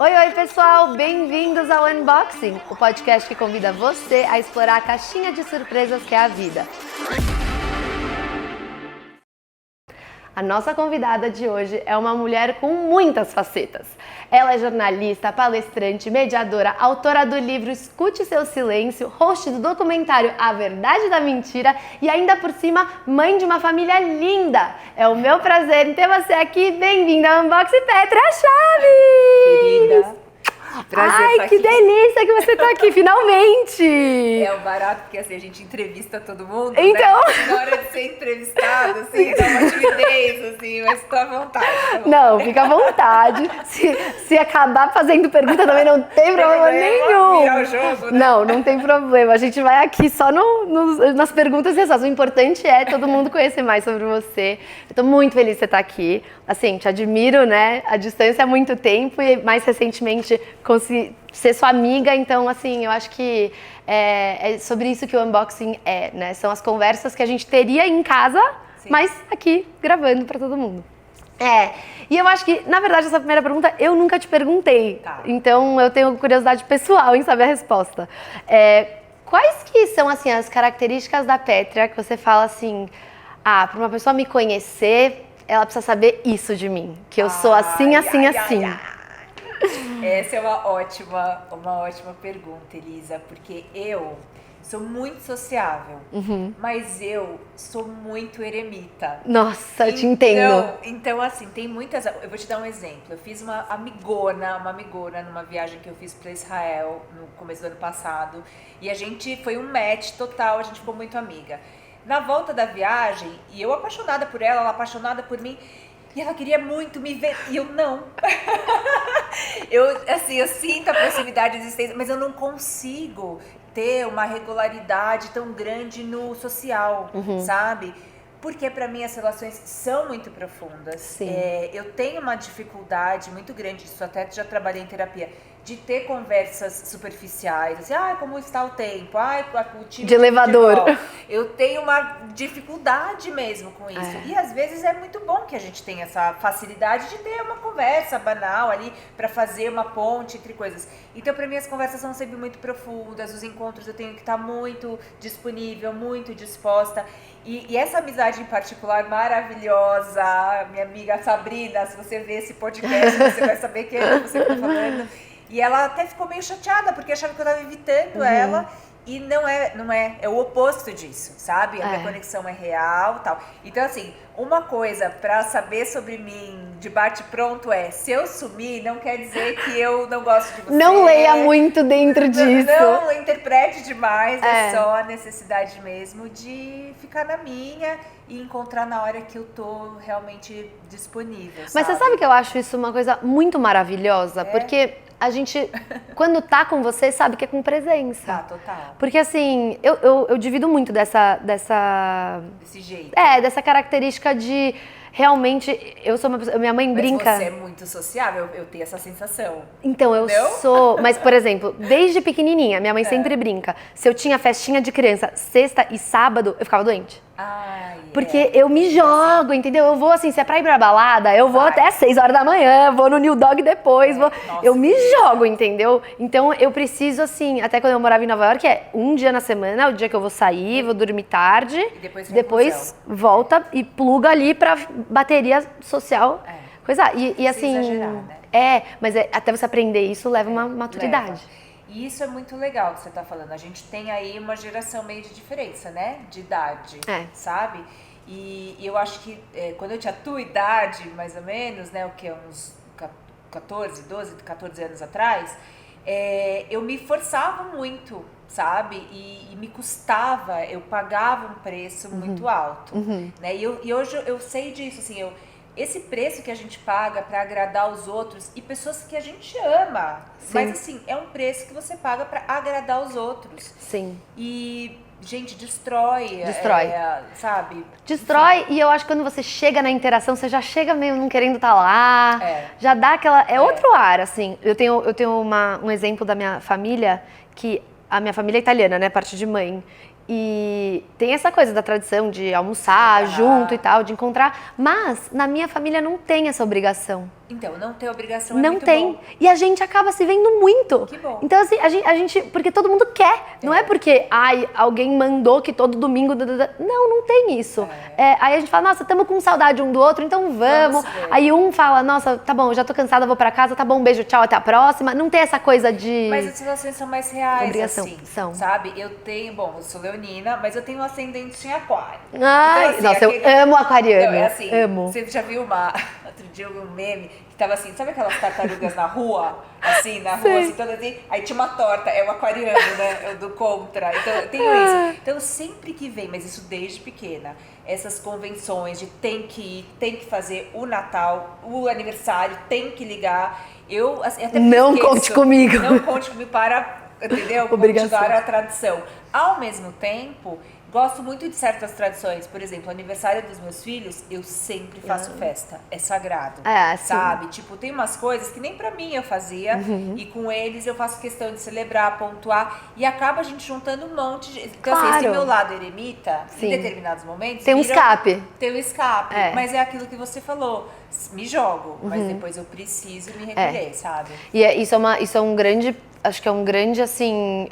Oi, pessoal! Bem-vindos ao Unboxing, o podcast que convida você a explorar a caixinha de surpresas que é a vida. A nossa convidada de hoje é uma mulher com muitas facetas. Ela é jornalista, palestrante, mediadora, autora do livro Escute Seu Silêncio, host do documentário A Verdade da Mentira e ainda por cima, mãe de uma família linda. É o meu prazer em ter você aqui. Bem-vinda ao Unboxing, Petra Chaves! Querida, prazer Ai, estar que aqui. delícia que você está aqui, finalmente! É o barato, porque assim, a gente entrevista todo mundo, Então... né? Na hora de ser entrevistado, assim, dá uma timidez, assim, mas tô à vontade. Não, fica à vontade. Se acabar fazendo pergunta também não tem problema nenhum. Virar o jogo, né? Não tem problema. A gente vai aqui só nas perguntas e respostas. O importante é todo mundo conhecer mais sobre você. Eu tô muito feliz de você estar aqui. Assim, te admiro, né? A distância há muito tempo e mais recentemente consegui ser sua amiga. Então, assim, eu acho que é sobre isso que o unboxing é, né? São as conversas que a gente teria em casa, sim, mas aqui gravando para todo mundo. E eu acho que, na verdade, essa primeira pergunta eu nunca te perguntei. Tá. Então eu tenho curiosidade pessoal em saber a resposta. Quais que são, assim, as características da Petra que você fala assim, para uma pessoa me conhecer, ela precisa saber isso de mim, que eu sou assim. Essa é uma ótima pergunta, Elisa, porque eu sou muito sociável, mas eu sou muito eremita. Nossa, eu te entendo. Então, assim, tem muitas... Eu vou te dar um exemplo. Eu fiz uma amigona numa viagem que eu fiz para Israel no começo do ano passado. E a gente foi um match total, a gente ficou muito amiga. Na volta da viagem, e eu apaixonada por ela, ela apaixonada por mim, e ela queria muito me ver, e eu não. Eu sinto a proximidade existente, mas eu não consigo ter uma regularidade tão grande no social, sabe? Porque para mim as relações são muito profundas. Sim. Eu tenho uma dificuldade muito grande, isso até já trabalhei em terapia, de ter conversas superficiais, assim, como está o tempo, o time de elevador. Futebol. Eu tenho uma dificuldade mesmo com isso. E às vezes é muito bom que a gente tenha essa facilidade de ter uma conversa banal ali para fazer uma ponte entre coisas. Então, para mim, as conversas são sempre muito profundas, os encontros eu tenho que estar muito disponível, muito disposta. E essa amizade em particular maravilhosa, minha amiga Sabrina, se você ver esse podcast, você vai saber quem é que você está falando. E ela até ficou meio chateada, porque achava que eu estava evitando ela. E não é o oposto disso, sabe? A minha conexão é real e tal. Então, assim, uma coisa pra saber sobre mim de bate-pronto se eu sumir, não quer dizer que eu não gosto de você. Não leia muito dentro disso. Não interprete demais, é só a necessidade mesmo de ficar na minha e encontrar na hora que eu tô realmente disponível, Mas você sabe que eu acho isso uma coisa muito maravilhosa? Porque a gente, quando tá com você, sabe que é com presença. Tá, total. Porque assim, eu divido muito desse jeito. Dessa característica de realmente, eu sou uma pessoa, minha mãe brinca... Mas você é muito sociável, eu tenho essa sensação. Então, eu sou, mas por exemplo, desde pequenininha, minha mãe sempre brinca, se eu tinha festinha de criança sexta e sábado, eu ficava doente. Porque eu me jogo, entendeu? Eu vou assim, se é pra ir pra balada, eu vou até 6 horas da manhã, vou no New Dog depois, eu me jogo, entendeu? Então eu preciso assim, até quando eu morava em Nova York, um dia na semana, o dia que eu vou sair, vou dormir tarde, e depois volta e pluga ali pra bateria social. E assim, exagerar, né? Mas até você aprender isso leva uma maturidade. E isso é muito legal que você tá falando. A gente tem aí uma geração meio de diferença, né? De idade, sabe? E eu acho que quando eu tinha a tua idade, mais ou menos, né? O que? Uns 14 anos atrás, eu me forçava muito, sabe? E me custava, eu pagava um preço muito alto. Né? E hoje eu sei disso, assim, esse preço que a gente paga para agradar os outros e pessoas que a gente ama. Sim. Mas assim, é um preço que você paga para agradar os outros. Sim. E, gente, destrói. Sabe? Destrói. Enfim. E eu acho que quando você chega na interação, você já chega meio não querendo estar lá. Já dá aquela... outro ar, assim. Eu tenho um exemplo da minha família, que a minha família é italiana, né? Parte de mãe. E tem essa coisa da tradição de almoçar junto e tal, de encontrar. Mas na minha família não tem essa obrigação. Então, não ter obrigação é Não muito tem. bom. E a gente acaba se vendo muito. Que bom. Então, assim, a gente porque todo mundo quer. Não é porque, alguém mandou que todo domingo... Não tem isso. Aí a gente fala, nossa, estamos com saudade um do outro, então vamos. ver. Aí um fala, nossa, tá bom, já tô cansada, vou pra casa, tá bom, beijo, tchau, até a próxima. Não tem essa coisa de... Mas as relações são mais reais, Obrigação, assim, são. sabe? Eu sou leonina, mas eu tenho um ascendente em aquário. Ai, Então, assim, nossa, eu amo aquariano. Não, é assim, amo. você já viu outro dia eu vi um meme que tava assim, sabe aquelas tartarugas na rua? Assim, na rua, assim, toda assim, aí tinha uma torta, é o aquariano, né? É o do contra. Então, eu tenho isso. Então, sempre que vem, mas isso desde pequena, essas convenções de tem que ir, tem que fazer o Natal, o aniversário, tem que ligar. Eu, assim, até Não esqueço, conte comigo. Não conte comigo para, entendeu? Obrigação. Continuar a tradição. Ao mesmo tempo, gosto muito de certas tradições. Por exemplo, o aniversário dos meus filhos, eu sempre faço festa. É sagrado. Sim. Sabe? Tipo, tem umas coisas que nem pra mim eu fazia. E com eles eu faço questão de celebrar, pontuar. E acaba a gente juntando um monte de... Então, assim, esse meu lado eremita, em determinados momentos... Tem um escape. Tem um escape. Mas é aquilo que você falou. Me jogo, mas depois eu preciso me recolher, sabe? E isso é um grande... Acho que é um grande, assim,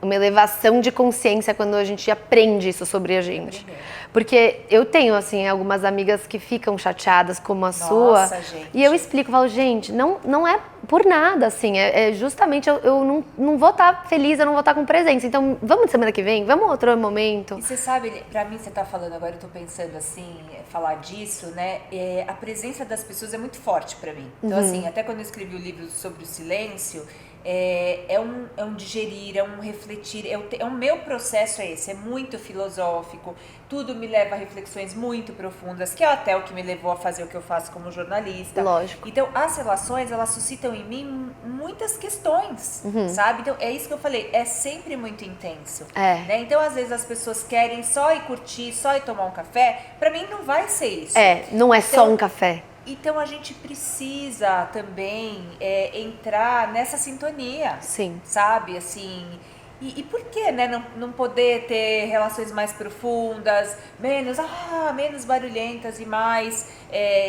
uma elevação de consciência quando a gente aprende isso sobre a gente. Porque eu tenho, assim, algumas amigas que ficam chateadas como a sua. Gente. E eu explico, falo, gente, não é por nada, assim. Justamente eu não vou estar feliz, eu não vou estar com presença. Então, vamos de semana que vem? Vamos outro momento? E você sabe, pra mim, você tá falando agora, eu tô pensando assim, falar disso, né? A presença das pessoas é muito forte pra mim. Então, assim, até quando eu escrevi o livro sobre o silêncio, é um digerir, é um refletir, o meu processo é esse, é muito filosófico, tudo me leva a reflexões muito profundas, que é até o que me levou a fazer o que eu faço como jornalista. Lógico. Então, as relações, elas suscitam em mim muitas questões, sabe? Então, é isso que eu falei, é sempre muito intenso. Né? Então, às vezes, as pessoas querem só ir curtir, só ir tomar um café, pra mim não vai ser isso. Não é só um café. Então a gente precisa também entrar nessa sintonia, Sim. sabe? Assim, e por que, né? Não poder ter relações mais profundas, menos barulhentas e mais,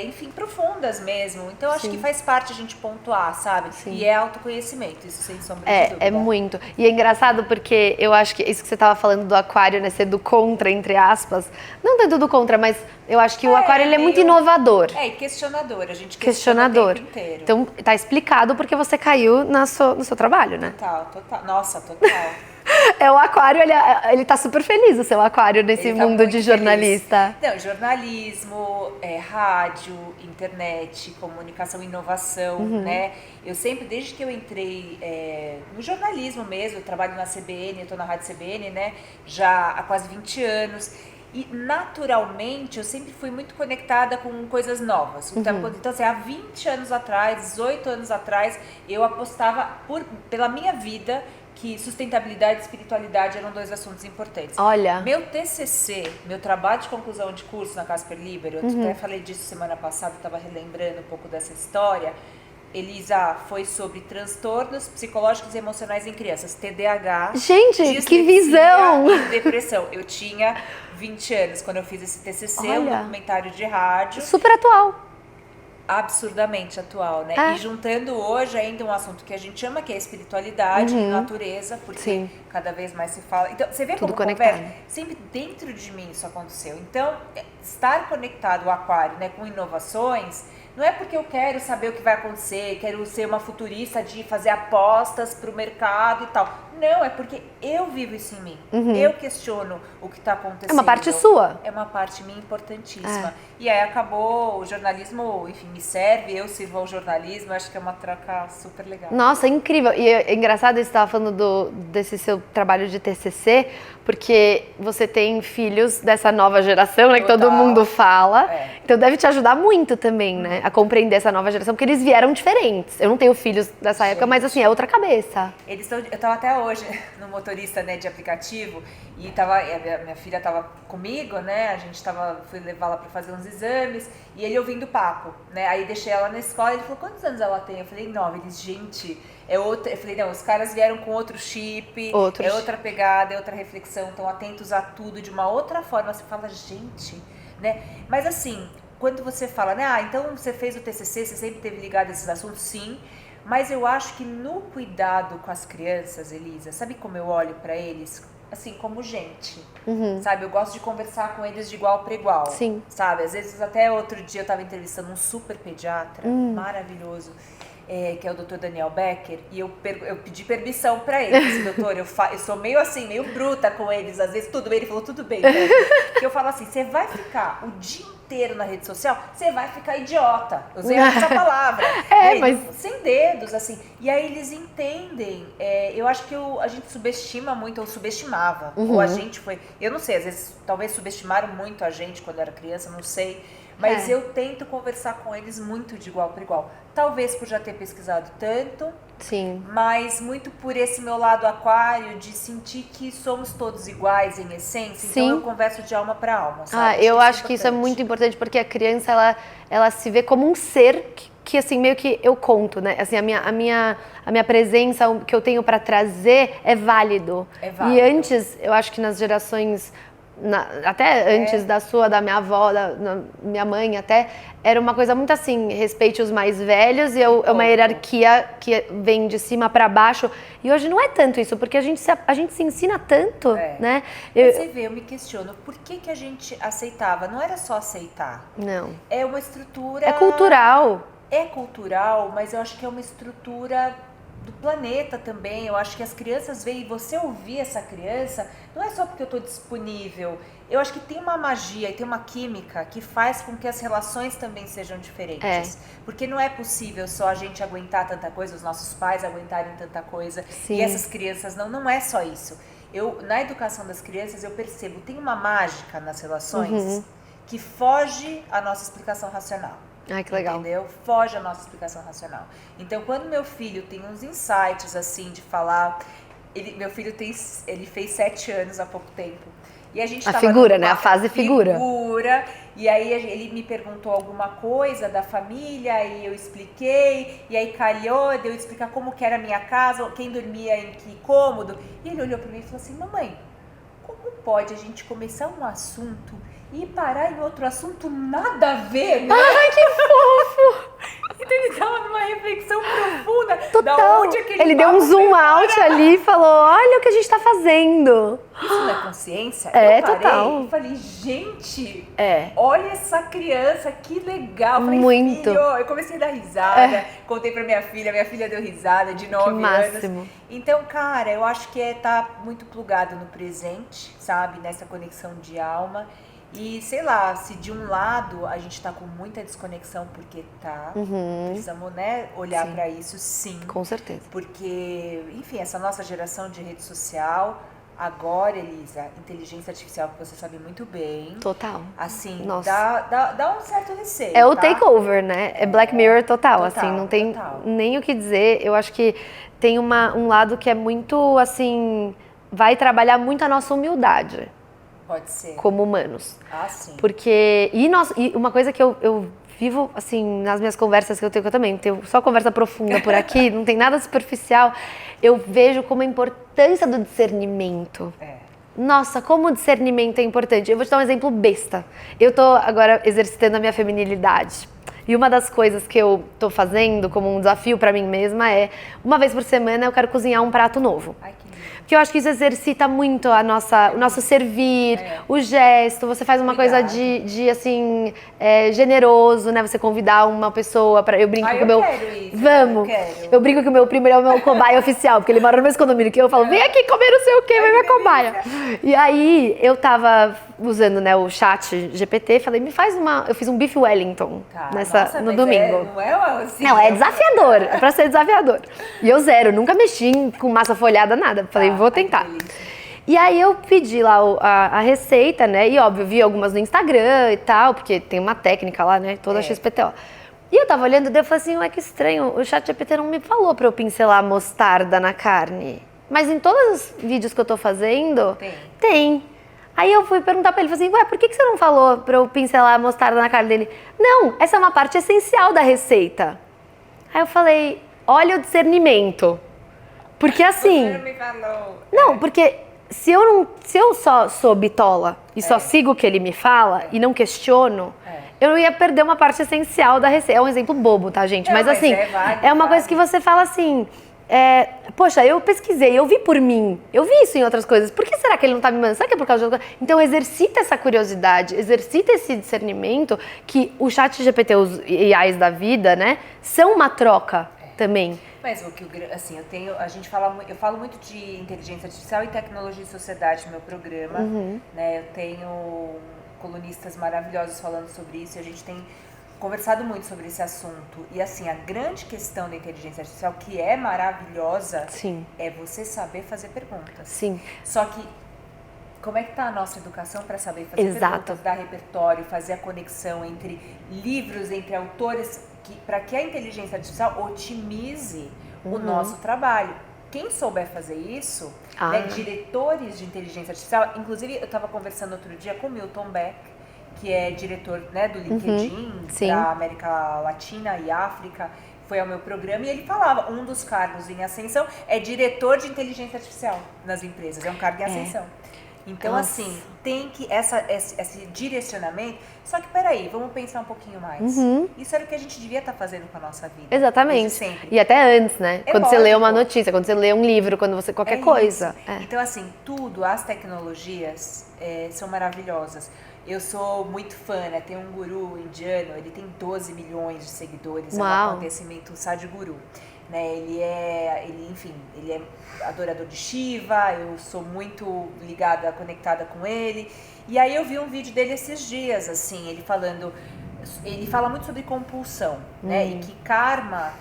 enfim, profundas mesmo. Então acho que faz parte a gente pontuar, sabe? Sim. E é autoconhecimento, isso sem sombra de dúvida. É muito. E é engraçado porque eu acho que isso que você estava falando do aquário, né? Ser do contra, entre aspas. Não tanto do contra, mas eu acho que o aquário ele é muito inovador. E questionador. A gente questionador. O tempo inteiro. Então, tá explicado porque você caiu no seu trabalho, né? Total. Nossa, total. O aquário, ele tá super feliz, o seu aquário, nesse mundo de jornalista. Não, jornalismo, rádio, internet, comunicação e inovação, né? Eu sempre, desde que eu entrei no jornalismo mesmo, eu trabalho na CBN, eu tô na Rádio CBN, né? Já há quase 20 anos. E, naturalmente, eu sempre fui muito conectada com coisas novas. Então, assim, há 20 anos atrás, 18 anos atrás, eu apostava pela minha vida que sustentabilidade e espiritualidade eram dois assuntos importantes. Olha. Meu TCC, meu trabalho de conclusão de curso na Casper Libero, eu até falei disso semana passada, estava relembrando um pouco dessa história. Elisa, foi sobre transtornos psicológicos e emocionais em crianças, TDAH. Gente, que visão! E depressão. Eu tinha 20 anos quando eu fiz esse TCC, um documentário de rádio. Super atual. Absurdamente atual, né? E juntando hoje ainda um assunto que a gente chama, que é a espiritualidade, natureza, porque cada vez mais se fala. Então, você vê tudo como conectado. conversa? Sempre dentro de mim isso aconteceu. Então, estar conectado ao aquário, né, com inovações, não é porque eu quero saber o que vai acontecer, quero ser uma futurista de fazer apostas para o mercado e tal. Não, é porque eu vivo isso em mim. Eu questiono o que está acontecendo. É uma parte sua. É uma parte minha importantíssima. E aí acabou, o jornalismo, enfim, me serve, eu sirvo ao jornalismo, acho que é uma troca super legal. Nossa, incrível. E é engraçado você estava falando desse seu trabalho de TCC, porque você tem filhos dessa nova geração, né, que todo mundo fala. Então deve te ajudar muito também, né, a compreender essa nova geração, porque eles vieram diferentes. Eu não tenho filhos dessa época, mas assim, é outra cabeça. Eu estava até hoje no motorista, né, de aplicativo, e minha filha estava comigo, né, fui levá-la para fazer uns exames, e ele ouvindo o papo, né, aí deixei ela na escola, ele falou, quantos anos ela tem? Eu falei, 9, eles, gente, eu falei, não, os caras vieram com outro chip, outra pegada, é outra reflexão, estão atentos a tudo de uma outra forma, você fala, gente, né, mas assim, quando você fala, né, então você fez o TCC, você sempre teve ligado a esses assuntos, sim, mas eu acho que no cuidado com as crianças, Elisa, sabe como eu olho para eles? Assim, como gente, sabe? Eu gosto de conversar com eles de igual para igual, Sim. sabe? Às vezes, até outro dia eu estava entrevistando um super pediatra, maravilhoso, que é o Dr. Daniel Becker, e eu pedi permissão para ele, assim, doutor, eu sou meio assim, meio bruta com eles, às vezes tudo bem, ele falou, tudo bem, que eu falo assim, você vai ficar o dia inteiro na rede social, você vai ficar idiota, eu usei essa palavra, mas... sem dedos, assim, e aí eles entendem, eu acho que a gente subestima muito, ou subestimava, ou a gente foi, eu não sei, às vezes, talvez subestimaram muito a gente quando era criança, não sei, mas eu tento conversar com eles muito de igual para igual. Talvez por já ter pesquisado tanto, sim, mas muito por esse meu lado aquário de sentir que somos todos iguais em essência. Sim. Então eu converso de alma para alma, sabe? Eu acho que isso é muito importante porque a criança ela se vê como um ser que assim meio que eu conto, né? Assim, a minha presença, o que eu tenho para trazer é válido. E antes, eu acho que nas gerações até antes da minha avó, da minha mãe até, era uma coisa muito assim, respeite os mais velhos e é uma hierarquia que vem de cima para baixo. E hoje não é tanto isso, porque a gente se ensina tanto, né? Você vê, eu me questiono, por que a gente aceitava? Não era só aceitar. Não. É uma estrutura... É cultural. É cultural, mas eu acho que é uma estrutura do planeta também. Eu acho que as crianças veem, e você ouvir essa criança, não é só porque eu estou disponível. Eu acho que tem uma magia e tem uma química que faz com que as relações também sejam diferentes. Porque não é possível só a gente aguentar tanta coisa, os nossos pais aguentarem tanta coisa. Sim. E essas crianças não é só isso. Na educação das crianças, eu percebo, tem uma mágica nas relações que foge à nossa explicação racional. Ai, que legal. Entendeu? Foge à nossa explicação racional. Então, quando meu filho tem uns insights, assim, de falar... Meu filho ele fez 7 anos há pouco tempo. E a gente a figura, né? A fase figura. E aí ele me perguntou alguma coisa da família e eu expliquei. E aí calhou de eu explicar como que era a minha casa, quem dormia em que cômodo. E ele olhou para mim e falou assim, mamãe, como pode a gente começar um assunto e parar em outro assunto nada a ver, né? Ai, que fofo! Então ele estava numa reflexão profunda. Total. Da onde ele deu um zoom out ali e falou, olha o que a gente tá fazendo. Isso não é consciência? Eu parei total. E falei, gente, olha essa criança, que legal. Eu falei, muito. Filho, eu comecei a dar risada, contei pra minha filha deu risada de 9 anos. Máximo. Então, cara, eu acho que tá muito plugado no presente, sabe? Nessa conexão de alma. E, sei lá, se de um lado a gente tá com muita desconexão, porque precisamos, né, olhar para isso, sim. Com certeza. Porque, enfim, essa nossa geração de rede social, agora, Elisa, inteligência artificial, que você sabe muito bem. Total. Assim, dá um certo receio. É o takeover, né? É Black Mirror total, assim, não tem nem o que dizer. Eu acho que tem um lado que é muito, assim, vai trabalhar muito a nossa humildade. Pode ser. Como humanos. Ah, sim. Porque, e uma coisa que eu vivo, assim, nas minhas conversas que eu também tenho só conversa profunda por aqui, não tem nada superficial, eu vejo como a importância do discernimento. Nossa, como o discernimento é importante. Eu vou te dar um exemplo besta. Eu tô agora exercitando a minha feminilidade. E uma das coisas que eu tô fazendo como um desafio pra mim mesma é, uma vez por semana eu quero cozinhar um prato novo. Ai, que lindo. Porque eu acho que isso exercita muito o nosso servir, o gesto, você faz uma coisa de assim, generoso, né? Você convidar uma pessoa para eu brinco com o meu... quero isso, Vamos! Eu brinco que o meu primo é o meu cobaia oficial, porque ele mora no mesmo condomínio que eu falo, vem aqui comer não sei o quê, vai minha cobaia. E aí, eu tava usando, né, o chat GPT, falei, eu fiz um beef Wellington no domingo. Não, é desafiador, é pra ser desafiador. E eu nunca mexi com massa folhada, nada. Falei, vou tentar. E aí eu pedi lá a receita, né? E óbvio, vi algumas no Instagram e tal, porque tem uma técnica lá, né? Toda XPTO. E eu tava olhando, daí eu falei assim, ué, que estranho, o chat GPT não me falou pra eu pincelar mostarda na carne. Mas em todos os vídeos que eu tô fazendo, tem. Aí eu fui perguntar pra ele, falei assim, ué, por que você não falou pra eu pincelar a mostarda na carne dele? Não, essa é uma parte essencial da receita. Aí eu falei, olha o discernimento. Porque assim... Você não me falou. Não, porque se eu só sou bitola e só sigo o que ele me fala e não questiono, eu ia perder uma parte essencial da receita. É um exemplo bobo, tá, gente? Não, mas assim, válido, é uma coisa que você fala assim... poxa, eu pesquisei, eu vi por mim, eu vi isso em outras coisas, por que será que ele não tá me mandando? Será que é por causa de outra coisa? Então exercita essa curiosidade, exercita esse discernimento que o chat GPT, os AIs da vida, né, são uma troca também. Mas o que assim, eu falo muito de inteligência artificial e tecnologia e sociedade no meu programa, né? Eu tenho colunistas maravilhosos falando sobre isso e a gente tem conversado muito sobre esse assunto. E assim, a grande questão da inteligência artificial, que é maravilhosa, Sim. é você saber fazer perguntas. Sim. Só que como é que está a nossa educação para saber fazer Exato. perguntas, dar repertório, fazer a conexão entre livros, entre autores, para que a inteligência artificial otimize o nosso trabalho. Quem souber fazer isso, né, diretores de inteligência artificial, inclusive eu estava conversando outro dia com o Milton Beck, que é diretor, né, do LinkedIn para América Latina e África, foi ao meu programa e ele falava, um dos cargos em ascensão é diretor de inteligência artificial nas empresas, é um cargo em ascensão. Então, assim, tem que esse direcionamento. Só que, peraí, vamos pensar um pouquinho mais. Isso era o que a gente devia estar fazendo com a nossa vida. Exatamente. Sempre. E até antes, né? Quando você lê uma notícia, quando você lê um livro, quando você... qualquer coisa. Então, assim, as tecnologias são maravilhosas. Eu sou muito fã, né? Tem um guru indiano, ele tem 12 milhões de seguidores. Uau. É um acontecimento Sadhguru. Né, ele é adorador de Shiva, eu sou muito ligada, conectada com ele. E aí eu vi um vídeo dele esses dias, assim, ele fala muito sobre compulsão, né? E que karma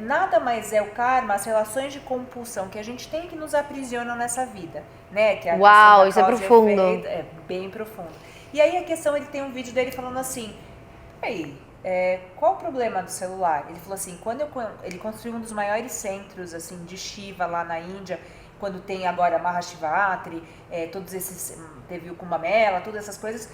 nada mais é o karma, as relações de compulsão que a gente tem que nos aprisionam nessa vida, né? Que é a Uau, isso é profundo. É bem profundo. E aí a questão, ele tem um vídeo dele falando assim, qual o problema do celular? Ele falou assim, ele construiu um dos maiores centros assim, de Shiva lá na Índia, quando tem agora Mahashivatri, todos esses, teve o Kumbh Mela, todas essas coisas,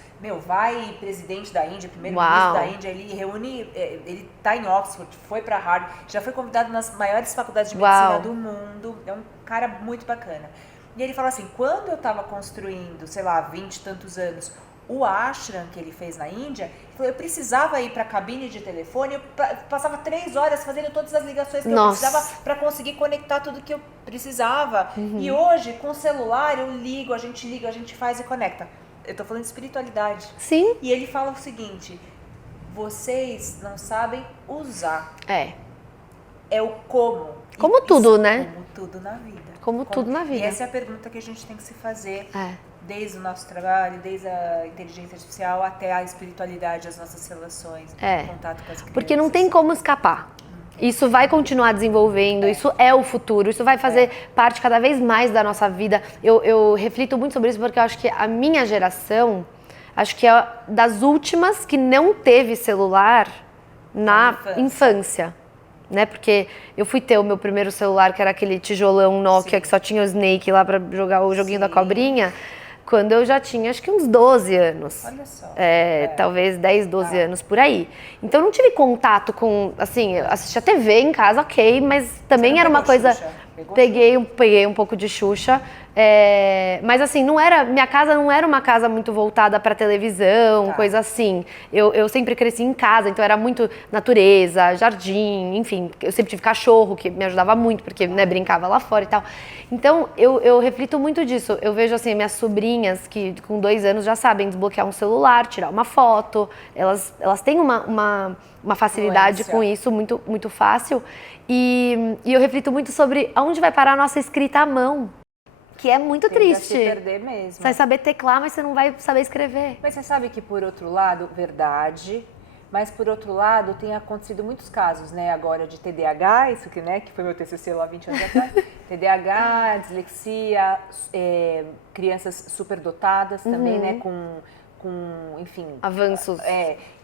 vai presidente da Índia, primeiro-ministro da Índia, ele reúne, ele tá em Oxford, foi para Harvard, já foi convidado nas maiores faculdades de medicina do mundo, é um cara muito bacana. E ele fala assim, quando eu estava construindo, sei lá, 20 e tantos anos, o ashram que ele fez na Índia, eu precisava ir para a cabine de telefone, eu passava 3 horas fazendo todas as ligações que eu precisava para conseguir conectar tudo que eu precisava. E hoje, com o celular, eu ligo, a gente faz e conecta. Eu tô falando de espiritualidade. Sim. E ele fala o seguinte, vocês não sabem usar. É o como. Como tudo, né? Como tudo na vida. Como tudo na vida. E essa é a pergunta que a gente tem que se fazer. Desde o nosso trabalho, desde a inteligência artificial até a espiritualidade, as nossas relações, contato com as crianças. Porque não tem como escapar. Isso vai continuar desenvolvendo, isso é o futuro, isso vai fazer parte cada vez mais da nossa vida. Eu reflito muito sobre isso porque eu acho que a minha geração, acho que é das últimas que não teve celular na infância. Né? Porque eu fui ter o meu primeiro celular, que era aquele tijolão Nokia, que só tinha o Snake lá pra jogar o joguinho da cobrinha, quando eu já tinha acho que uns 12 anos. Olha só. Talvez 10, 12 anos por aí. Então eu não tive contato com, assim, eu assistia TV em casa, ok, mas também era uma coisa... Peguei um pouco de Xuxa, mas assim, minha casa não era uma casa muito voltada para televisão, coisa assim. Eu sempre cresci em casa, então era muito natureza, jardim, enfim. Eu sempre tive cachorro, que me ajudava muito, porque brincava lá fora e tal. Então, eu reflito muito disso. Eu vejo assim, minhas sobrinhas, que com 2 anos já sabem desbloquear um celular, tirar uma foto. Elas têm uma facilidade com isso, muito, muito fácil. E eu reflito muito sobre aonde vai parar a nossa escrita à mão, que é muito triste. Você vai se perder mesmo. Você vai saber teclar, mas você não vai saber escrever. Mas você sabe que, por outro lado, verdade, mas por outro lado, tem acontecido muitos casos, né, agora de TDAH, isso que, né, que foi meu TCC lá 20 anos atrás, TDAH, dislexia, crianças superdotadas também, né, com, enfim... Avanços.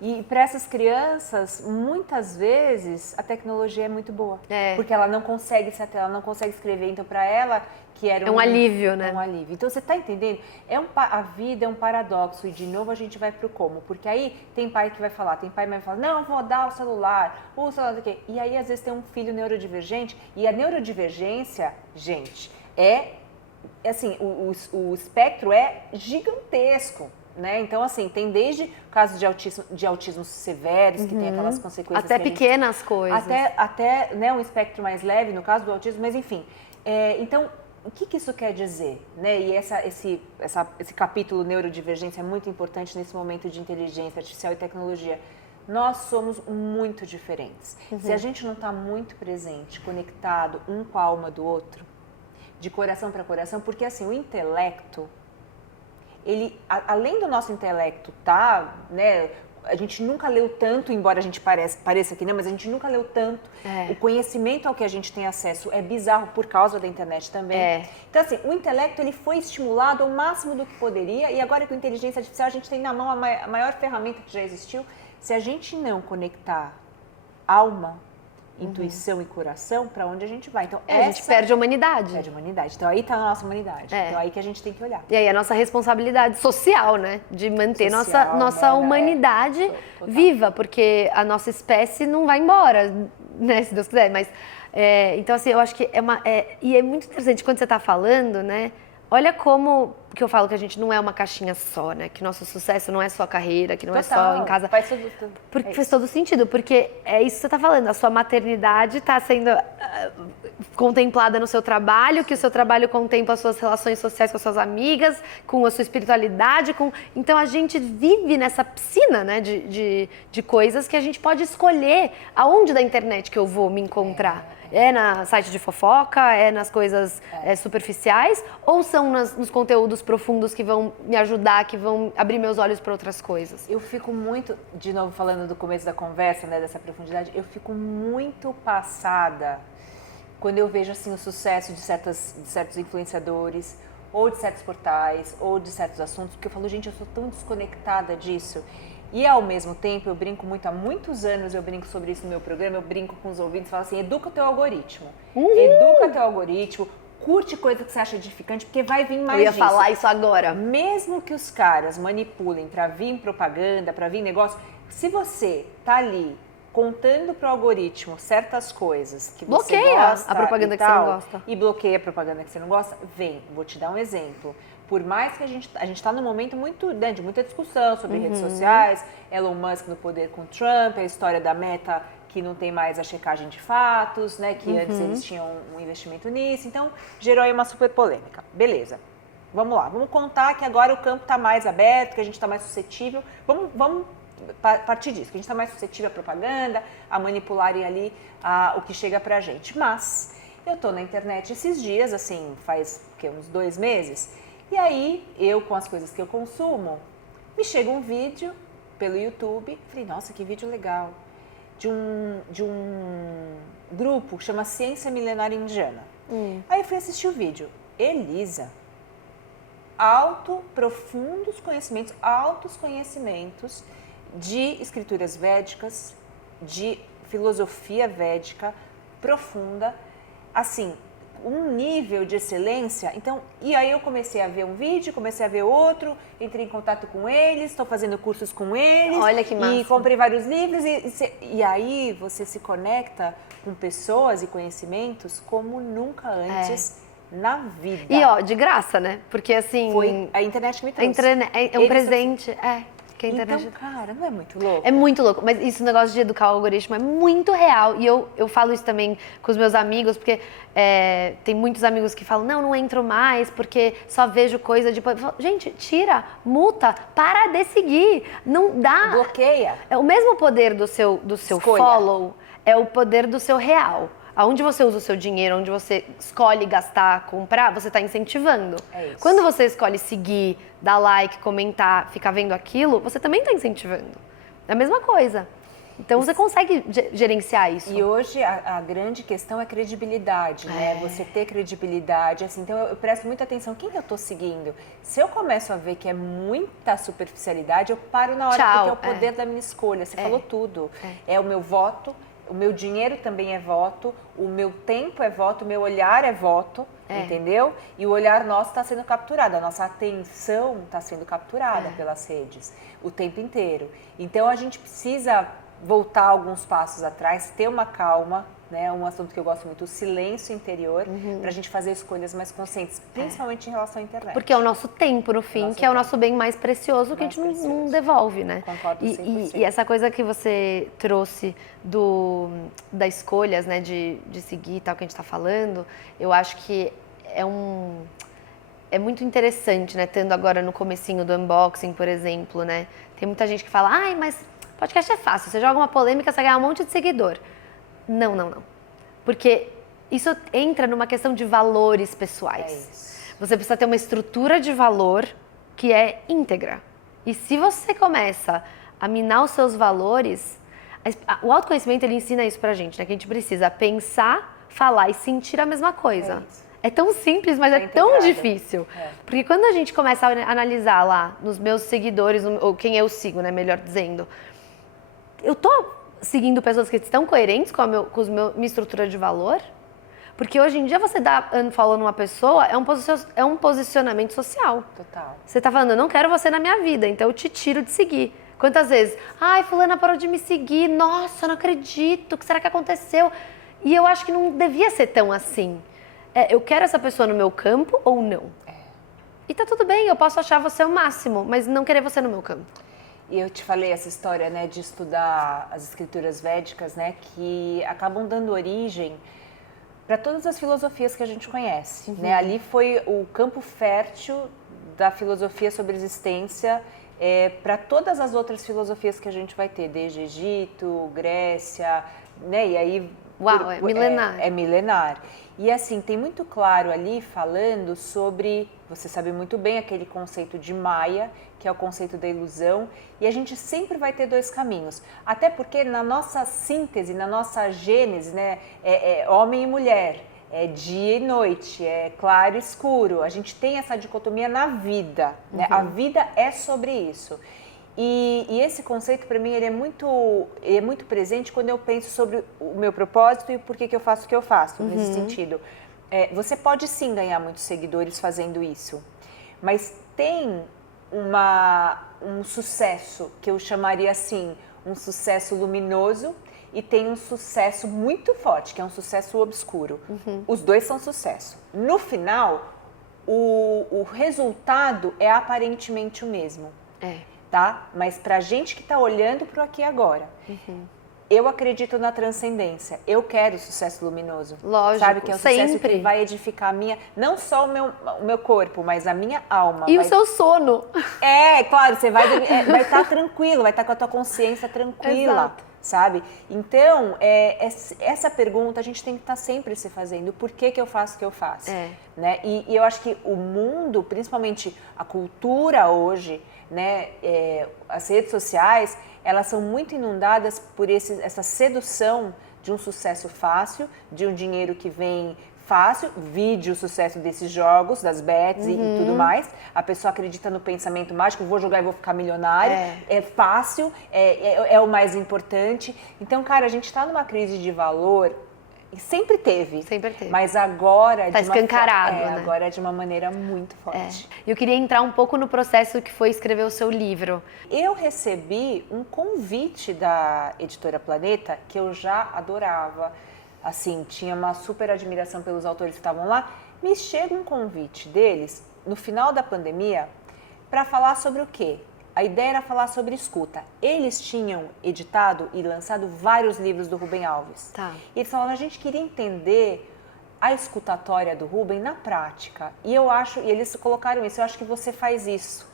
E para essas crianças, muitas vezes, a tecnologia é muito boa. Porque ela não consegue escrever. Então, para ela, que era um alívio, né? É um alívio. Então, você está entendendo? A vida é um paradoxo. E, de novo, a gente vai pro como. Porque aí, tem pai que vai falar, não, vou dar o celular do quê? E aí, às vezes, tem um filho neurodivergente. E a neurodivergência, gente, assim, o espectro é gigantesco. né? Então, assim, tem desde casos de autismo severos, que tem aquelas consequências... Até pequenas coisas. Até né, um espectro mais leve, no caso do autismo, mas enfim. Então, o que isso quer dizer? Né? E esse capítulo neurodivergência é muito importante nesse momento de inteligência artificial e tecnologia. Nós somos muito diferentes. Se a gente não está muito presente, conectado um com a alma do outro, de coração para coração, porque assim, o intelecto, ele, além do nosso intelecto tá, né, a gente nunca leu tanto, embora a gente pareça que não, mas a gente nunca leu tanto. O conhecimento ao que a gente tem acesso é bizarro por causa da internet também. Então assim, o intelecto ele foi estimulado ao máximo do que poderia, e agora com a inteligência artificial a gente tem na mão a maior ferramenta que já existiu. Se a gente não conectar alma, intuição e coração, para onde a gente vai? Então, a gente perde a humanidade. Perde a humanidade. Então, aí está a nossa humanidade. Então, aí que a gente tem que olhar. E aí, a nossa responsabilidade social, né? De manter nossa humanidade viva, porque a nossa espécie não vai embora, né? Se Deus quiser. Mas, então, assim, eu acho que e é muito interessante quando você está falando, né? Olha como que eu falo que a gente não é uma caixinha só, né? Que nosso sucesso não é só carreira, que não é só em casa. Faz tudo. Porque faz todo sentido, porque é isso que você está falando. A sua maternidade está sendo contemplada no seu trabalho, que o seu trabalho contempla as suas relações sociais com as suas amigas, com a sua espiritualidade. Então a gente vive nessa piscina, né? De coisas que a gente pode escolher aonde da internet que eu vou me encontrar. É na site de fofoca, é nas coisas superficiais, ou são nos conteúdos profundos que vão me ajudar, que vão abrir meus olhos para outras coisas? Eu fico muito, de novo falando do começo da conversa, né, dessa profundidade, eu fico muito passada quando eu vejo assim o sucesso de certos influenciadores, ou de certos portais, ou de certos assuntos, porque eu falo, gente, eu sou tão desconectada disso. E ao mesmo tempo, eu brinco muito, há muitos anos eu brinco sobre isso no meu programa, eu brinco com os ouvintes, falo assim, educa o teu algoritmo. Educa teu algoritmo, curte coisa que você acha edificante, porque vai vir mais disso. Eu ia falar isso agora. Mesmo que os caras manipulem para vir propaganda, para vir negócio, se você tá ali contando pro algoritmo certas coisas que você gosta a propaganda que você não gosta. E bloqueia a propaganda que você não gosta, vou te dar um exemplo. Por mais que a gente está num momento muito, né, de muita discussão sobre redes sociais, Elon Musk no poder com Trump, a história da Meta que não tem mais a checagem de fatos, né, que antes eles tinham um investimento nisso, então gerou aí uma super polêmica. Beleza, vamos lá, vamos contar que agora o campo está mais aberto, que a gente está mais suscetível, vamos partir disso, que a gente está mais suscetível à propaganda, a manipularem ali o que chega pra gente. Mas eu tô na internet esses dias, assim, faz uns 2 meses, e aí eu, com as coisas que eu consumo, me chega um vídeo pelo YouTube, falei, nossa, que vídeo legal, de um grupo que chama Ciência Milenária Indiana. Aí eu fui assistir o vídeo. Elisa, profundos conhecimentos, altos conhecimentos de escrituras védicas, de filosofia védica profunda, assim, um nível de excelência. Então, e aí eu comecei a ver um vídeo, comecei a ver outro, entrei em contato com eles, estou fazendo cursos com eles. Olha que massa. E comprei vários livros e aí você se conecta com pessoas e conhecimentos como nunca antes na vida. E ó, de graça, né? Porque assim... Foi a internet que me trouxe. É um presente, que a internet... Então, cara, não é muito louco? É muito louco, mas esse negócio de educar o algoritmo é muito real. E eu falo isso também com os meus amigos, porque tem muitos amigos que falam, não entro mais, porque só vejo coisa de... Gente, tira, multa, para de seguir. Não dá... Bloqueia. É o mesmo poder do seu follow, é o poder do seu real. Aonde você usa o seu dinheiro, onde você escolhe gastar, comprar, você está incentivando. É isso. Quando você escolhe seguir, dar like, comentar, ficar vendo aquilo, você também está incentivando. É a mesma coisa. Então você consegue gerenciar isso. E hoje a grande questão é credibilidade, né? Você ter credibilidade, assim. Então eu presto muita atenção, quem que eu tô seguindo? Se eu começo a ver que é muita superficialidade, eu paro na hora, porque é o poder da minha escolha. Você falou tudo. É o meu voto. O meu dinheiro também é voto, o meu tempo é voto, o meu olhar é voto, entendeu? E o olhar nosso está sendo capturado, a nossa atenção está sendo capturada pelas redes o tempo inteiro. Então a gente precisa voltar alguns passos atrás, ter uma calma, né? Um assunto que eu gosto muito, o silêncio interior, pra gente fazer escolhas mais conscientes, principalmente em relação à internet. Porque é o nosso tempo, no fim, que é o nosso bem mais precioso, que a gente não devolve, né? Concordo 100%. E essa coisa que você trouxe das escolhas, né, de seguir e tal, que a gente tá falando, eu acho que é muito interessante, né? Tendo agora no comecinho do unboxing, por exemplo, né? Tem muita gente que fala, ai, mas podcast é fácil, você joga uma polêmica, você ganha um monte de seguidor. Não. Porque isso entra numa questão de valores pessoais. É isso. Você precisa ter uma estrutura de valor que é íntegra. E se você começa a minar os seus valores, o autoconhecimento ele ensina isso pra gente, né? Que a gente precisa pensar, falar e sentir a mesma coisa. É tão simples, mas é tão difícil. Porque quando a gente começa a analisar lá nos meus seguidores, ou quem eu sigo, né? Melhor dizendo, eu tô seguindo pessoas que estão coerentes com minha estrutura de valor? Porque hoje em dia você dá unfollow numa pessoa, é um posicionamento social. Total. Você tá falando, eu não quero você na minha vida, então eu te tiro de seguir. Quantas vezes? Ai, fulana parou de me seguir, nossa, eu não acredito, o que será que aconteceu? E eu acho que não devia ser tão assim. Eu quero essa pessoa no meu campo ou não? E tá tudo bem, eu posso achar você o máximo, mas não querer você no meu campo. E eu te falei essa história, né, de estudar as escrituras védicas, né, que acabam dando origem para todas as filosofias que a gente conhece, né? Ali foi o campo fértil da filosofia sobre existência para todas as outras filosofias que a gente vai ter, desde Egito, Grécia, né? E aí uau, é milenar. É milenar. E assim, tem muito claro ali falando sobre, você sabe muito bem, aquele conceito de Maia, que é o conceito da ilusão, e a gente sempre vai ter dois caminhos. Até porque na nossa síntese, na nossa gênese, né, homem e mulher, é dia e noite, é claro e escuro. A gente tem essa dicotomia na vida, né? A vida é sobre isso. E esse conceito, para mim, ele é muito presente quando eu penso sobre o meu propósito e por que eu faço o que eu faço, nesse sentido. Você pode sim ganhar muitos seguidores fazendo isso, mas tem um sucesso que eu chamaria assim, um sucesso luminoso, e tem um sucesso muito forte, que é um sucesso obscuro. Os dois são sucesso. No final, o resultado é aparentemente o mesmo. Tá? Mas pra gente que tá olhando pro aqui e agora, eu acredito na transcendência. Eu quero sucesso luminoso. Lógico, sabe? Que é um sucesso sempre. que vai edificar não só o meu corpo, mas a minha alma. E o seu sono. Claro, você vai estar tranquilo, vai estar com a tua consciência tranquila. Exato. Sabe? Então, essa pergunta a gente tem que estar sempre se fazendo. Por que eu faço o que eu faço? Né? E eu acho que o mundo, principalmente a cultura hoje, né, as redes sociais, elas são muito inundadas por essa sedução de um sucesso fácil, de um dinheiro que vem fácil, vide o sucesso desses jogos, das bets e tudo mais. A pessoa acredita no pensamento mágico, vou jogar e vou ficar milionário. É fácil, é o mais importante. Então, cara, a gente está numa crise de valor. Sempre teve. Mas agora... Tá escancarado, né? Agora é de uma maneira muito forte. Eu queria entrar um pouco no processo que foi escrever o seu livro. Eu recebi um convite da Editora Planeta, que eu já adorava. Assim, tinha uma super admiração pelos autores que estavam lá. Me chega um convite deles, no final da pandemia, para falar sobre o quê? A ideia era falar sobre escuta. Eles tinham editado e lançado vários livros do Rubem Alves. E eles falaram, a gente queria entender a escutatória do Rubem na prática. E eles colocaram isso, eu acho que você faz isso.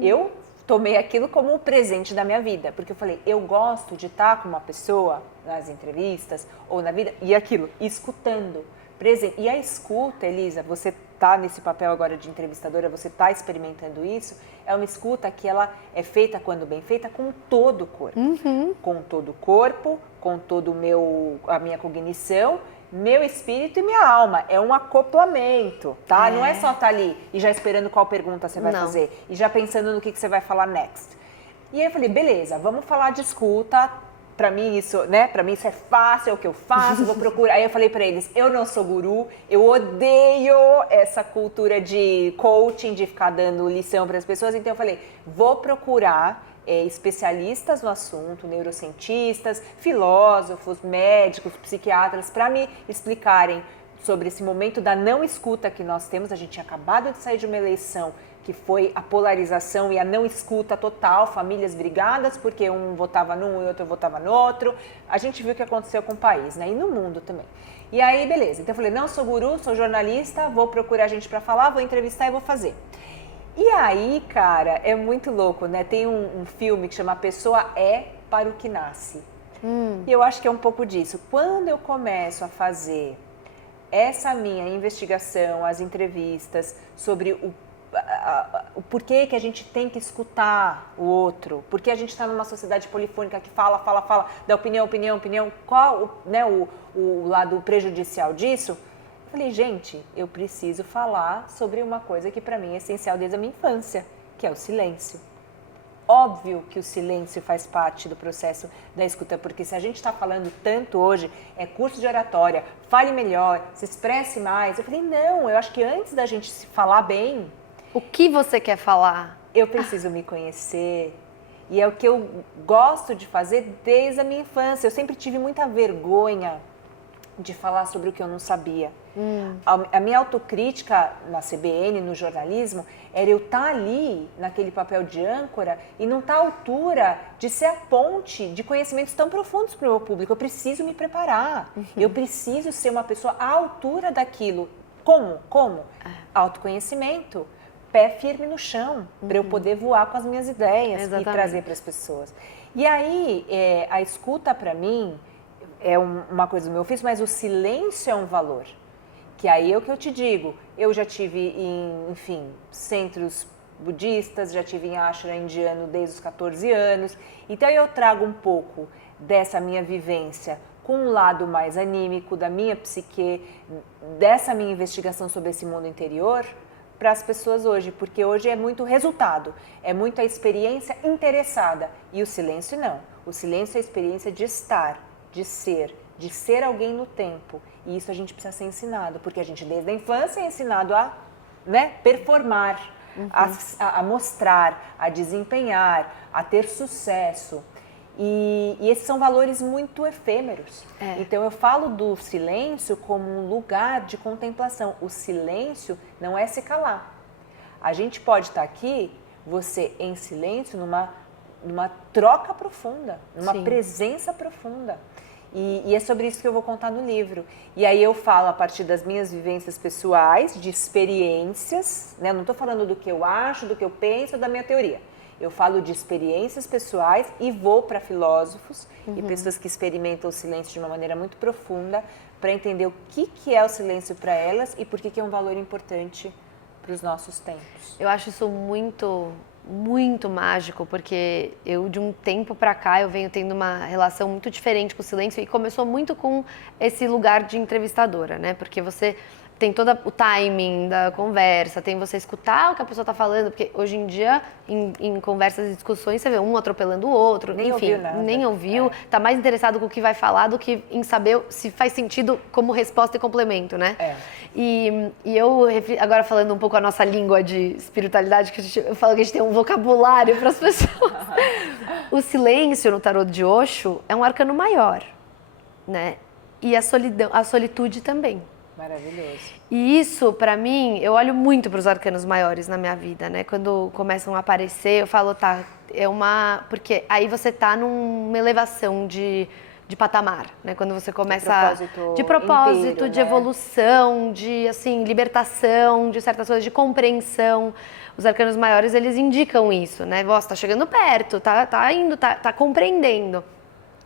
Eu tomei aquilo como um presente da minha vida, porque eu falei, eu gosto de estar com uma pessoa nas entrevistas ou na vida, e aquilo, escutando. Presente. E a escuta, Elisa, você está nesse papel agora de entrevistadora, você está experimentando isso, é uma escuta que ela é feita, quando bem feita, com todo o corpo. Com todo o corpo, com todo a minha cognição, meu espírito e minha alma. É um acoplamento, tá? Não é só estar ali e já esperando qual pergunta você vai fazer e já pensando no que você vai falar next. E aí eu falei, beleza, vamos falar de escuta. Pra mim isso é fácil, é o que eu faço, vou procurar. Aí eu falei pra eles, eu não sou guru, eu odeio essa cultura de coaching, de ficar dando lição para as pessoas. Então eu falei, vou procurar especialistas no assunto, neurocientistas, filósofos, médicos, psiquiatras, para me explicarem sobre esse momento da não escuta que nós temos. A gente tinha acabado de sair de uma eleição que foi a polarização e a não escuta total, famílias brigadas, porque um votava num e outro votava no outro. A gente viu o que aconteceu com o país, né? E no mundo também. E aí, beleza. Então eu falei, não, sou guru, sou jornalista, vou procurar gente para falar, vou entrevistar e vou fazer. E aí, cara, é muito louco, né? Tem um filme que chama A Pessoa é para o que Nasce. E eu acho que é um pouco disso. Quando eu começo a fazer essa minha investigação, as entrevistas sobre o porquê que a gente tem que escutar o outro, porque a gente está numa sociedade polifônica que fala, dá opinião, qual, né, o lado prejudicial disso? Eu falei, gente, eu preciso falar sobre uma coisa que para mim é essencial desde a minha infância, que é o silêncio. Óbvio que o silêncio faz parte do processo da escuta, porque se a gente está falando tanto hoje, é curso de oratória, fale melhor, se expresse mais. Eu falei, não, eu acho que antes da gente se falar bem... O que você quer falar? Eu preciso me conhecer. E é o que eu gosto de fazer desde a minha infância. Eu sempre tive muita vergonha de falar sobre o que eu não sabia. A minha autocrítica na CBN, no jornalismo, era eu estar ali, naquele papel de âncora, e não estar à altura de ser a ponte de conhecimentos tão profundos para o meu público. Eu preciso me preparar. Eu preciso ser uma pessoa à altura daquilo. Como? Autoconhecimento. Pé firme no chão, para eu poder voar com as minhas ideias. Exatamente. E trazer para as pessoas. E aí, a escuta para mim é uma coisa do meu ofício, mas o silêncio é um valor. Que aí é o que eu te digo, eu já tive em, enfim, centros budistas, já tive em ashram indiano desde os 14 anos, então eu trago um pouco dessa minha vivência com um lado mais anímico, da minha psique, dessa minha investigação sobre esse mundo interior, para as pessoas hoje, porque hoje é muito resultado, é muito a experiência interessada, e o silêncio não. O silêncio é a experiência de estar, de ser alguém no tempo, e isso a gente precisa ser ensinado, porque a gente desde a infância é ensinado a, né, performar, a mostrar, a desempenhar, a ter sucesso. E esses são valores muito efêmeros. Então eu falo do silêncio como um lugar de contemplação. O silêncio não é se calar. A gente pode estar aqui, você em silêncio, numa troca profunda, numa presença profunda. E é sobre isso que eu vou contar no livro. E aí eu falo a partir das minhas vivências pessoais, de experiências, né? Eu não estou falando do que eu acho, do que eu penso, da minha teoria. Eu falo de experiências pessoais e vou para filósofos e pessoas que experimentam o silêncio de uma maneira muito profunda para entender o que é o silêncio para elas e por que é um valor importante para os nossos tempos. Eu acho isso muito, muito mágico, porque eu de um tempo para cá eu venho tendo uma relação muito diferente com o silêncio e começou muito com esse lugar de entrevistadora, né? Porque você tem todo o timing da conversa, tem você escutar o que a pessoa está falando, porque hoje em dia, em conversas e discussões, você vê um atropelando o outro, nem enfim, ouviu nada. Nem ouviu, tá mais interessado com o que vai falar do que em saber se faz sentido como resposta e complemento, né? E eu, agora falando um pouco a nossa língua de espiritualidade, que eu falo que a gente tem um vocabulário para as pessoas. O silêncio no tarô de Osho é um arcano maior, né? E a solitude também. Maravilhoso. E isso, pra mim, eu olho muito para os arcanos maiores na minha vida, né? Quando começam a aparecer, eu falo, tá, é uma... Porque aí você tá numa elevação de patamar, né? Quando você começa... De propósito, inteiro, de evolução, de, assim, libertação, de certas coisas, de compreensão. Os arcanos maiores, eles indicam isso, né? Você tá chegando perto, tá indo, tá compreendendo.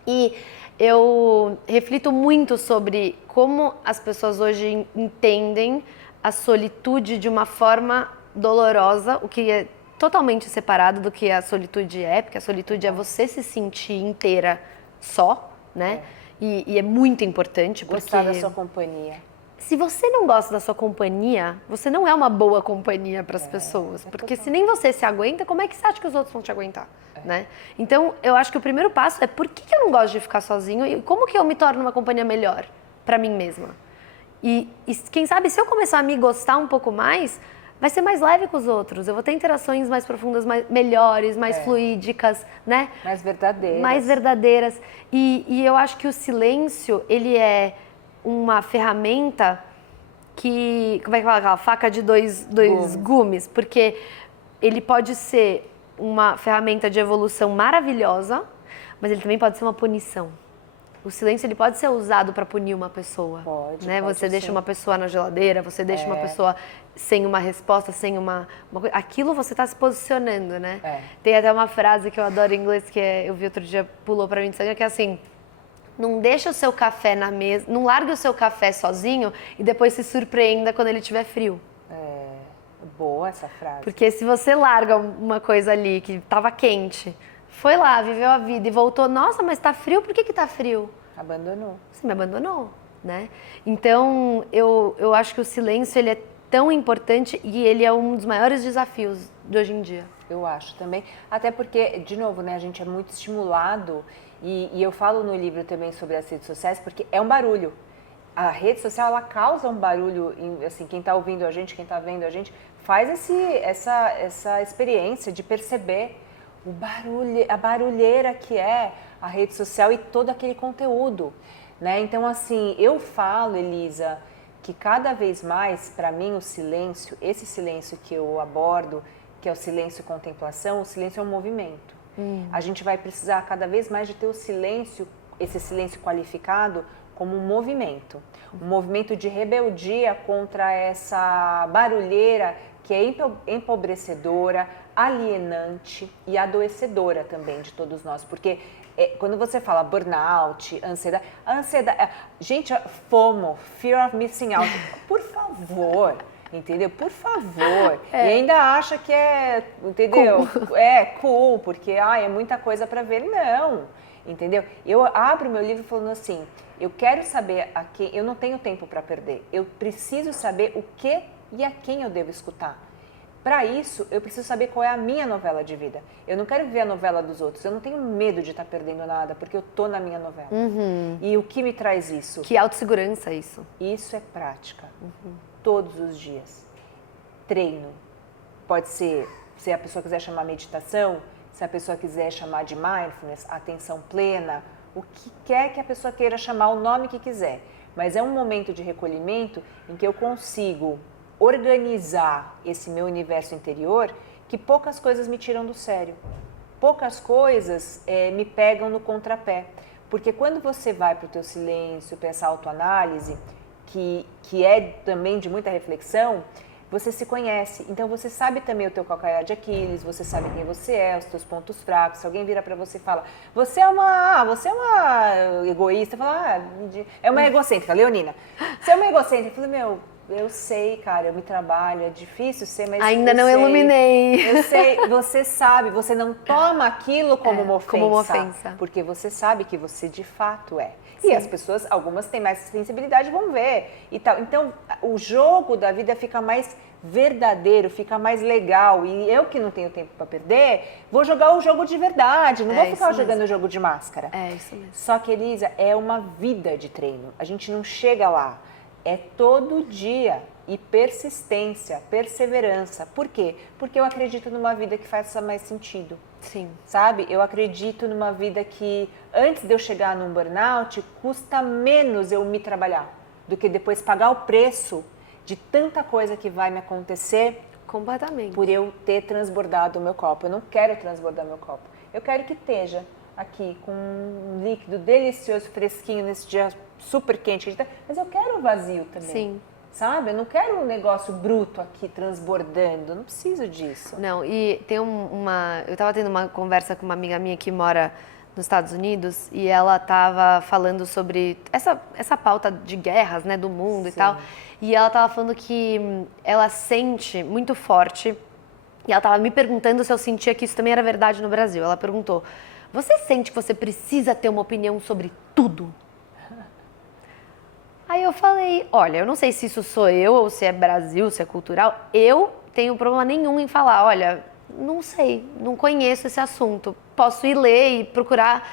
E eu reflito muito sobre como as pessoas hoje entendem a solitude de uma forma dolorosa, o que é totalmente separado do que a solitude é, porque a solitude é você se sentir inteira só, né? E é muito importante. Gostar da sua companhia. Se você não gosta da sua companhia, você não é uma boa companhia para as pessoas. Porque se nem você se aguenta, como é que você acha que os outros vão te aguentar? Né? Então, eu acho que o primeiro passo é por que eu não gosto de ficar sozinho e como que eu me torno uma companhia melhor para mim mesma? E quem sabe, se eu começar a me gostar um pouco mais, vai ser mais leve com os outros. Eu vou ter interações mais profundas, melhores, mais fluídicas, né? Mais verdadeiras. Mais verdadeiras. E eu acho que o silêncio, ele é uma ferramenta que... Como é que fala? Aquela faca de dois gumes. Porque ele pode ser uma ferramenta de evolução maravilhosa, mas ele também pode ser uma punição. O silêncio ele pode ser usado para punir uma pessoa. Pode, né? pode Você deixa sim. uma pessoa na geladeira, você deixa uma pessoa sem uma resposta, sem uma coisa. Aquilo você está se posicionando, né? Tem até uma frase que eu adoro em inglês, que eu vi outro dia, pulou para mim de sangue, que é assim: não deixa o seu café na mesa, não largue o seu café sozinho e depois se surpreenda quando ele estiver frio. Boa essa frase. Porque se você larga uma coisa ali que estava quente, foi lá, viveu a vida e voltou, nossa, mas tá frio, por que que tá frio? Abandonou. Você me abandonou, né? Então, eu acho que o silêncio, ele é tão importante e ele é um dos maiores desafios de hoje em dia. Eu acho também. Até porque, de novo, né, a gente é muito estimulado e eu falo no livro também sobre as redes sociais, porque é um barulho. A rede social, ela causa um barulho, assim, quem tá ouvindo a gente, quem tá vendo a gente, faz essa experiência de perceber a barulheira que é a rede social e todo aquele conteúdo, né? Então, assim, eu falo, Elisa, que cada vez mais, para mim, o silêncio, esse silêncio que eu abordo, que é o silêncio contemplação, o silêncio é um movimento. A gente vai precisar cada vez mais de ter o silêncio, esse silêncio qualificado, como um movimento de rebeldia contra essa barulheira que é empobrecedora, alienante e adoecedora também de todos nós, porque quando você fala burnout, ansiedade, gente, FOMO, Fear of Missing Out, por favor, entendeu? Por favor. E ainda acha que entendeu? Cool. Cool, porque é muita coisa para ver. Não, entendeu? Eu abro meu livro falando assim, eu quero saber a quem, eu não tenho tempo para perder, eu preciso saber o que e a quem eu devo escutar. Para isso, eu preciso saber qual é a minha novela de vida. Eu não quero ver a novela dos outros, eu não tenho medo de estar perdendo nada, porque eu tô na minha novela. E o que me traz isso? Que autossegurança isso? Isso é prática, todos os dias. Treino. Pode ser, se a pessoa quiser chamar meditação, se a pessoa quiser chamar de mindfulness, atenção plena, o que quer que a pessoa queira chamar, o nome que quiser. Mas é um momento de recolhimento em que eu consigo organizar esse meu universo interior, que poucas coisas me tiram do sério. Poucas coisas me pegam no contrapé. Porque quando você vai para o teu silêncio, para essa autoanálise, que é também de muita reflexão, você se conhece. Então você sabe também o teu calcanhar de Aquiles, você sabe quem você é, os teus pontos fracos. Se alguém vira para você e fala, você é uma egoísta, fala, é uma egocêntrica, Leonina. Você é uma egocêntrica. Eu falei, eu sei, cara, eu me trabalho, é difícil ser, mas ainda não iluminei. Eu sei, você sabe, você não toma aquilo como uma ofensa. Como uma ofensa. Porque você sabe que você de fato é. Sim. E as pessoas, algumas têm mais sensibilidade, vão ver e tal. Então, o jogo da vida fica mais verdadeiro, fica mais legal. E eu que não tenho tempo para perder, vou jogar o jogo de verdade, não vou ficar jogando o jogo de máscara. É isso mesmo. Só que, Elisa, é uma vida de treino. A gente não chega lá. É todo dia e persistência, perseverança. Por quê? Porque eu acredito numa vida que faça mais sentido. Sim. Sabe? Eu acredito numa vida que, antes de eu chegar num burnout, custa menos eu me trabalhar do que depois pagar o preço de tanta coisa que vai me acontecer. Completamente. Por eu ter transbordado o meu copo. Eu não quero transbordar meu copo. Eu quero que esteja aqui com um líquido delicioso, fresquinho, nesse dia super quente, mas eu quero vazio também. Sim. Sabe? Eu não quero um negócio bruto aqui transbordando, eu não preciso disso. Não, e tem eu tava tendo uma conversa com uma amiga minha que mora nos Estados Unidos e ela tava falando sobre essa pauta de guerras, né, do mundo. Sim. E tal. E ela tava falando que ela sente muito forte, e ela tava me perguntando se eu sentia que isso também era verdade no Brasil. Ela perguntou, você sente que você precisa ter uma opinião sobre tudo? Aí eu falei, olha, eu não sei se isso sou eu ou se é Brasil, se é cultural. Eu tenho problema nenhum em falar, olha, não sei, não conheço esse assunto. Posso ir ler e procurar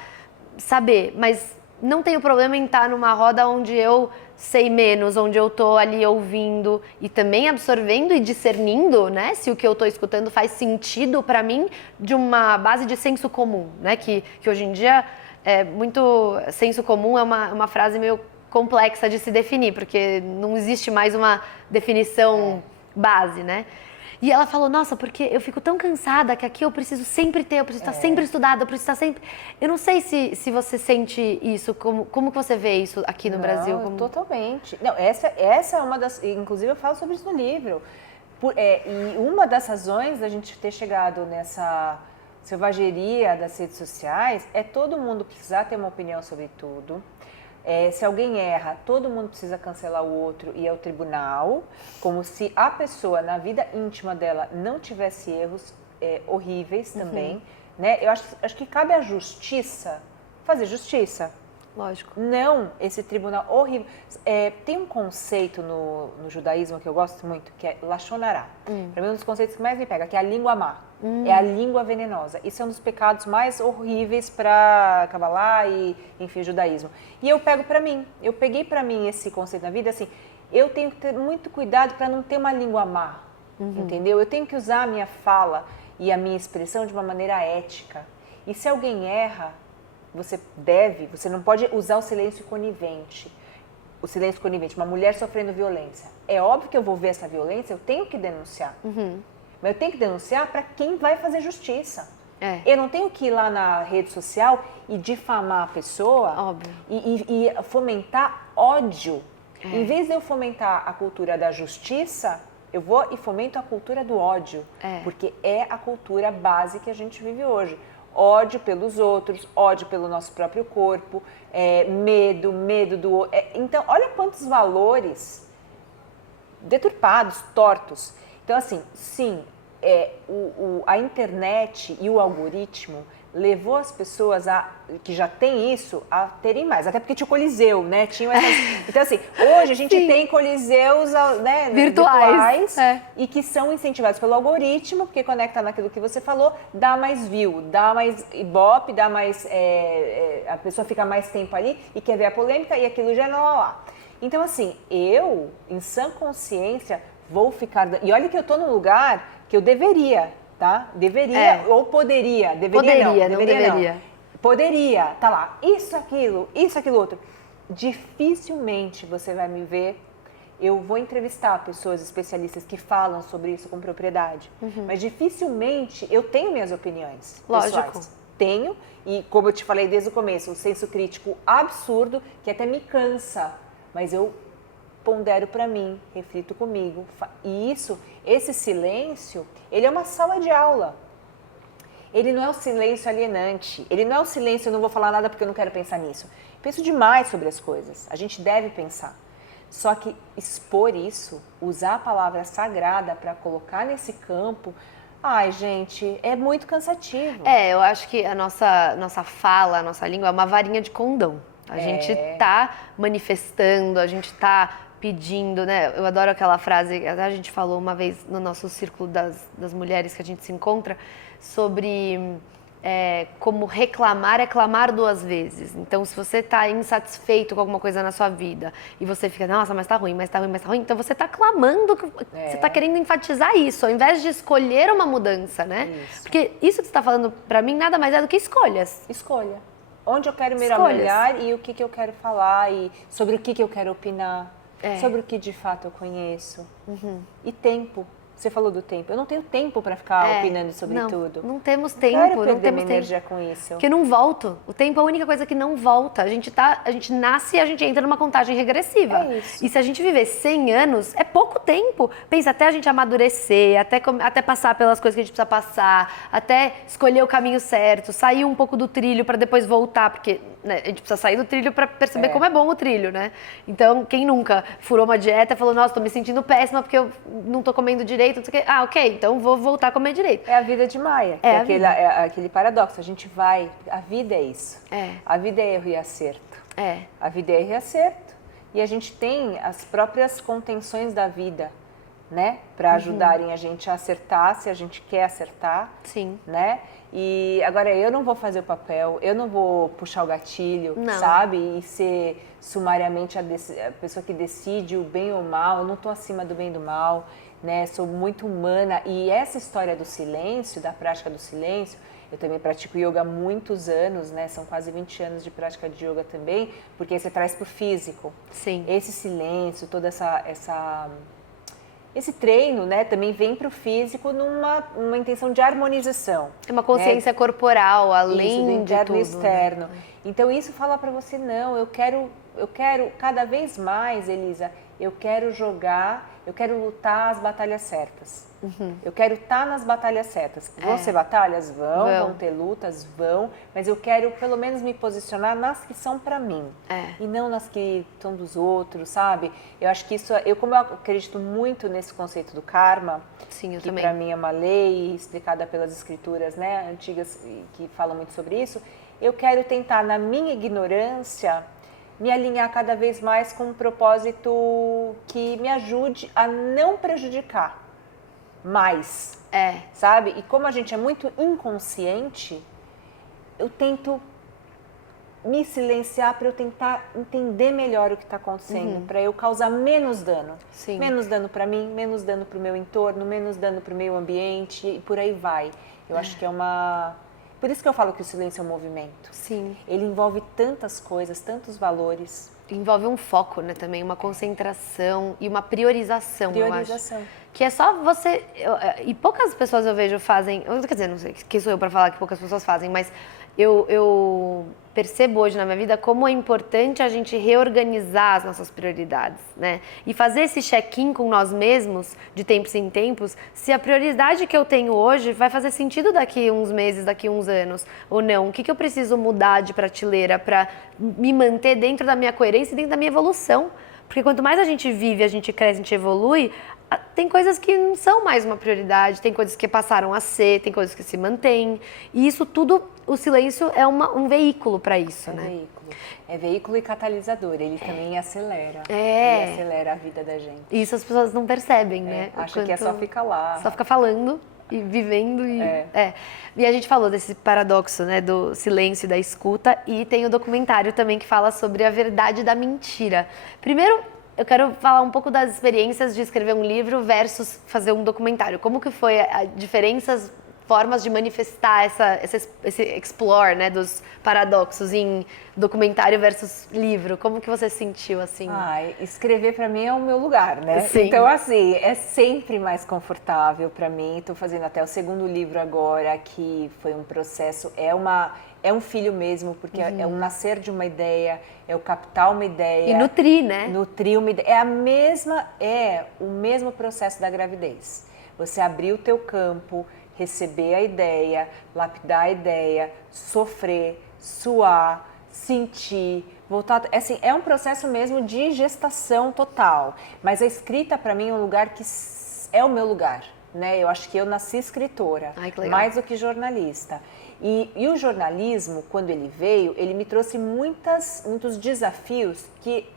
saber, mas não tenho problema em estar numa roda onde eu sei menos, onde eu tô ali ouvindo e também absorvendo e discernindo, né, se o que eu tô escutando faz sentido para mim, de uma base de senso comum, né, que hoje em dia é muito, senso comum é uma frase meio complexa de se definir, porque não existe mais uma definição base, né? E ela falou, nossa, porque eu fico tão cansada que aqui eu preciso sempre ter, eu preciso estar sempre estudada, eu preciso estar sempre... Eu não sei se você sente isso, como que você vê isso aqui no Brasil? Como... Totalmente. Não, essa é uma das... Inclusive eu falo sobre isso no livro. E uma das razões da gente ter chegado nessa selvageria das redes sociais é todo mundo precisar ter uma opinião sobre tudo. Se alguém erra, todo mundo precisa cancelar o outro e é o tribunal, como se a pessoa, na vida íntima dela, não tivesse erros horríveis também. Né? Eu acho que cabe à justiça fazer justiça. Lógico. Não esse tribunal horrível. Tem um conceito no judaísmo que eu gosto muito, que é Lashon Hará. Para mim, um dos conceitos que mais me pega, que é a língua má. É a língua venenosa. Isso é um dos pecados mais horríveis para Kabbalah e, enfim, judaísmo. E eu pego para mim. Eu peguei para mim esse conceito na vida, assim, eu tenho que ter muito cuidado para não ter uma língua má, entendeu? Eu tenho que usar a minha fala e a minha expressão de uma maneira ética. E se alguém erra, você não pode usar o silêncio conivente. O silêncio conivente, uma mulher sofrendo violência. É óbvio que eu vou ver essa violência, eu tenho que denunciar. Mas eu tenho que denunciar para quem vai fazer justiça. Eu não tenho que ir lá na rede social e difamar a pessoa e fomentar ódio. Em vez de eu fomentar a cultura da justiça, eu vou e fomento a cultura do ódio. Porque é a cultura base que a gente vive hoje. Ódio pelos outros, ódio pelo nosso próprio corpo, medo do outro. Então, olha quantos valores deturpados, tortos. Então, assim, sim, a internet e o algoritmo levou as pessoas que já têm isso a terem mais. Até porque tinha o Coliseu, né? Então, assim, hoje a gente tem coliseus, né, virtuais e que são incentivados pelo algoritmo, porque conecta naquilo que você falou, dá mais view, dá mais ibope, dá mais... a pessoa fica mais tempo ali e quer ver a polêmica e aquilo já não lá. Então, assim, eu, em sã consciência, vou ficar... E olha que eu tô num lugar que eu deveria... Tá? Deveria ou poderia. Deveria não. Poderia, tá lá. Isso, aquilo outro. Dificilmente você vai me ver. Eu vou entrevistar pessoas especialistas que falam sobre isso com propriedade. Mas dificilmente eu tenho minhas opiniões pessoais. Tenho, e como eu te falei desde o começo, um senso crítico absurdo que até me cansa. Mas eu pondero para mim, reflito comigo. E esse silêncio, ele é uma sala de aula. Ele não é o silêncio alienante. Ele não é o silêncio, eu não vou falar nada porque eu não quero pensar nisso. Penso demais sobre as coisas. A gente deve pensar. Só que expor isso, usar a palavra sagrada para colocar nesse campo, ai, gente, é muito cansativo. Eu acho que a nossa fala, a nossa língua é uma varinha de condão. A gente tá manifestando, a gente tá pedindo, né? Eu adoro aquela frase, a gente falou uma vez no nosso círculo das mulheres que a gente se encontra, sobre como reclamar é clamar duas vezes. Então, se você tá insatisfeito com alguma coisa na sua vida e você fica, nossa, mas tá ruim, mas tá ruim, mas tá ruim, então você tá clamando, você tá querendo enfatizar isso, ao invés de escolher uma mudança, né? Isso. Porque isso que você tá falando pra mim nada mais é do que escolhas. Escolha. Onde eu quero me mergulhar e o que eu quero falar e sobre o que eu quero opinar. Sobre o que de fato eu conheço. E tempo. Você falou do tempo. Eu não tenho tempo para ficar opinando sobre tudo. Não temos tempo. Não temos minha energia com isso. Porque não volto. O tempo é a única coisa que não volta. A gente nasce e a gente entra numa contagem regressiva. É isso. E se a gente viver 100 anos, é pouco tempo. Pensa, até a gente amadurecer, até passar pelas coisas que a gente precisa passar, até escolher o caminho certo, sair um pouco do trilho para depois voltar, porque né, a gente precisa sair do trilho para perceber como é bom o trilho, né? Então, quem nunca furou uma dieta e falou, nossa, tô me sentindo péssima porque eu não tô comendo direito, não sei o quê. Ok, então vou voltar a comer direito. É a vida de Maia. Aquele paradoxo. A gente vai... A vida é isso. A vida é erro e acerto. A vida é erro e acerto. E a gente tem as próprias contenções da vida. né? Para ajudarem a gente a acertar, se a gente quer acertar. Sim. Né? E agora eu não vou fazer o papel, eu não vou puxar o gatilho, Não. sabe? E ser sumariamente a pessoa que decide o bem ou o mal. Eu não estou acima do bem e do mal, né? Sou muito humana. E essa história do silêncio, da prática do silêncio, eu também pratico yoga há muitos anos, né? São quase 20 anos de prática de yoga também, porque aí você traz para o físico. Sim. Esse silêncio, toda esse treino, né, também vem para o físico numa intenção de harmonização. É uma consciência, né, corporal, além do interno de e tudo, externo. Né? Então isso fala para você, não, eu quero cada vez mais, Elisa, eu quero lutar as batalhas certas. Eu quero estar nas batalhas certas. Vão ser batalhas? Vão ter lutas? Vão, mas eu quero pelo menos me posicionar nas que são para mim. E não nas que são dos outros, sabe? Eu acho que como eu acredito muito nesse conceito do karma, sim, eu que também. Para mim é uma lei explicada pelas escrituras, né, antigas que falam muito sobre isso, eu quero tentar, na minha ignorância, me alinhar cada vez mais com um propósito que me ajude a não prejudicar mais, sabe? E como a gente é muito inconsciente, eu tento me silenciar para eu tentar entender melhor o que está acontecendo, para eu causar menos dano. Sim. Menos dano para mim, menos dano para o meu entorno, menos dano para o meio ambiente e por aí vai. Eu acho que é uma... Por isso que eu falo que o silêncio é um movimento. Sim. Ele envolve tantas coisas, tantos valores. Envolve um foco, né, também, uma concentração e uma priorização, eu acho. Que é só você... e poucas pessoas eu vejo fazem... Quer dizer, não sei quem sou eu para falar que poucas pessoas fazem, mas eu percebo hoje na minha vida como é importante a gente reorganizar as nossas prioridades, né? E fazer esse check-in com nós mesmos, de tempos em tempos, se a prioridade que eu tenho hoje vai fazer sentido daqui uns meses, daqui uns anos, ou não. O que eu preciso mudar de prateleira para me manter dentro da minha coerência e dentro da minha evolução? Porque quanto mais a gente vive, a gente cresce, a gente evolui, tem coisas que não são mais uma prioridade, tem coisas que passaram a ser, tem coisas que se mantêm. E isso tudo, o silêncio é um veículo para isso, né? É veículo e catalisador, ele também acelera. Ele acelera a vida da gente. Isso as pessoas não percebem, né? Acha que é só ficar lá. Só ficar falando e vivendo. E a gente falou desse paradoxo, né, do silêncio e da escuta, e tem o documentário também que fala sobre a verdade da mentira. Primeiro, eu quero falar um pouco das experiências de escrever um livro versus fazer um documentário. Como que foi a diferenças, formas de manifestar esse explore, né, dos paradoxos em documentário versus livro? Como que você sentiu, assim? Escrever para mim é o meu lugar, né? Sim. Então, assim, é sempre mais confortável para mim. Estou fazendo até o segundo livro agora, que foi um processo, é um filho mesmo, porque é o nascer de uma ideia, é o captar uma ideia. E nutrir, né? Nutrir uma ideia. É o mesmo processo da gravidez. Você abrir o teu campo, receber a ideia, lapidar a ideia, sofrer, suar, sentir, voltar... Assim, é um processo mesmo de gestação total. Mas a escrita, para mim, é um lugar que é o meu lugar, né? Eu acho que eu nasci escritora, mais do que jornalista. E o jornalismo, quando ele veio, ele me trouxe muitos desafios que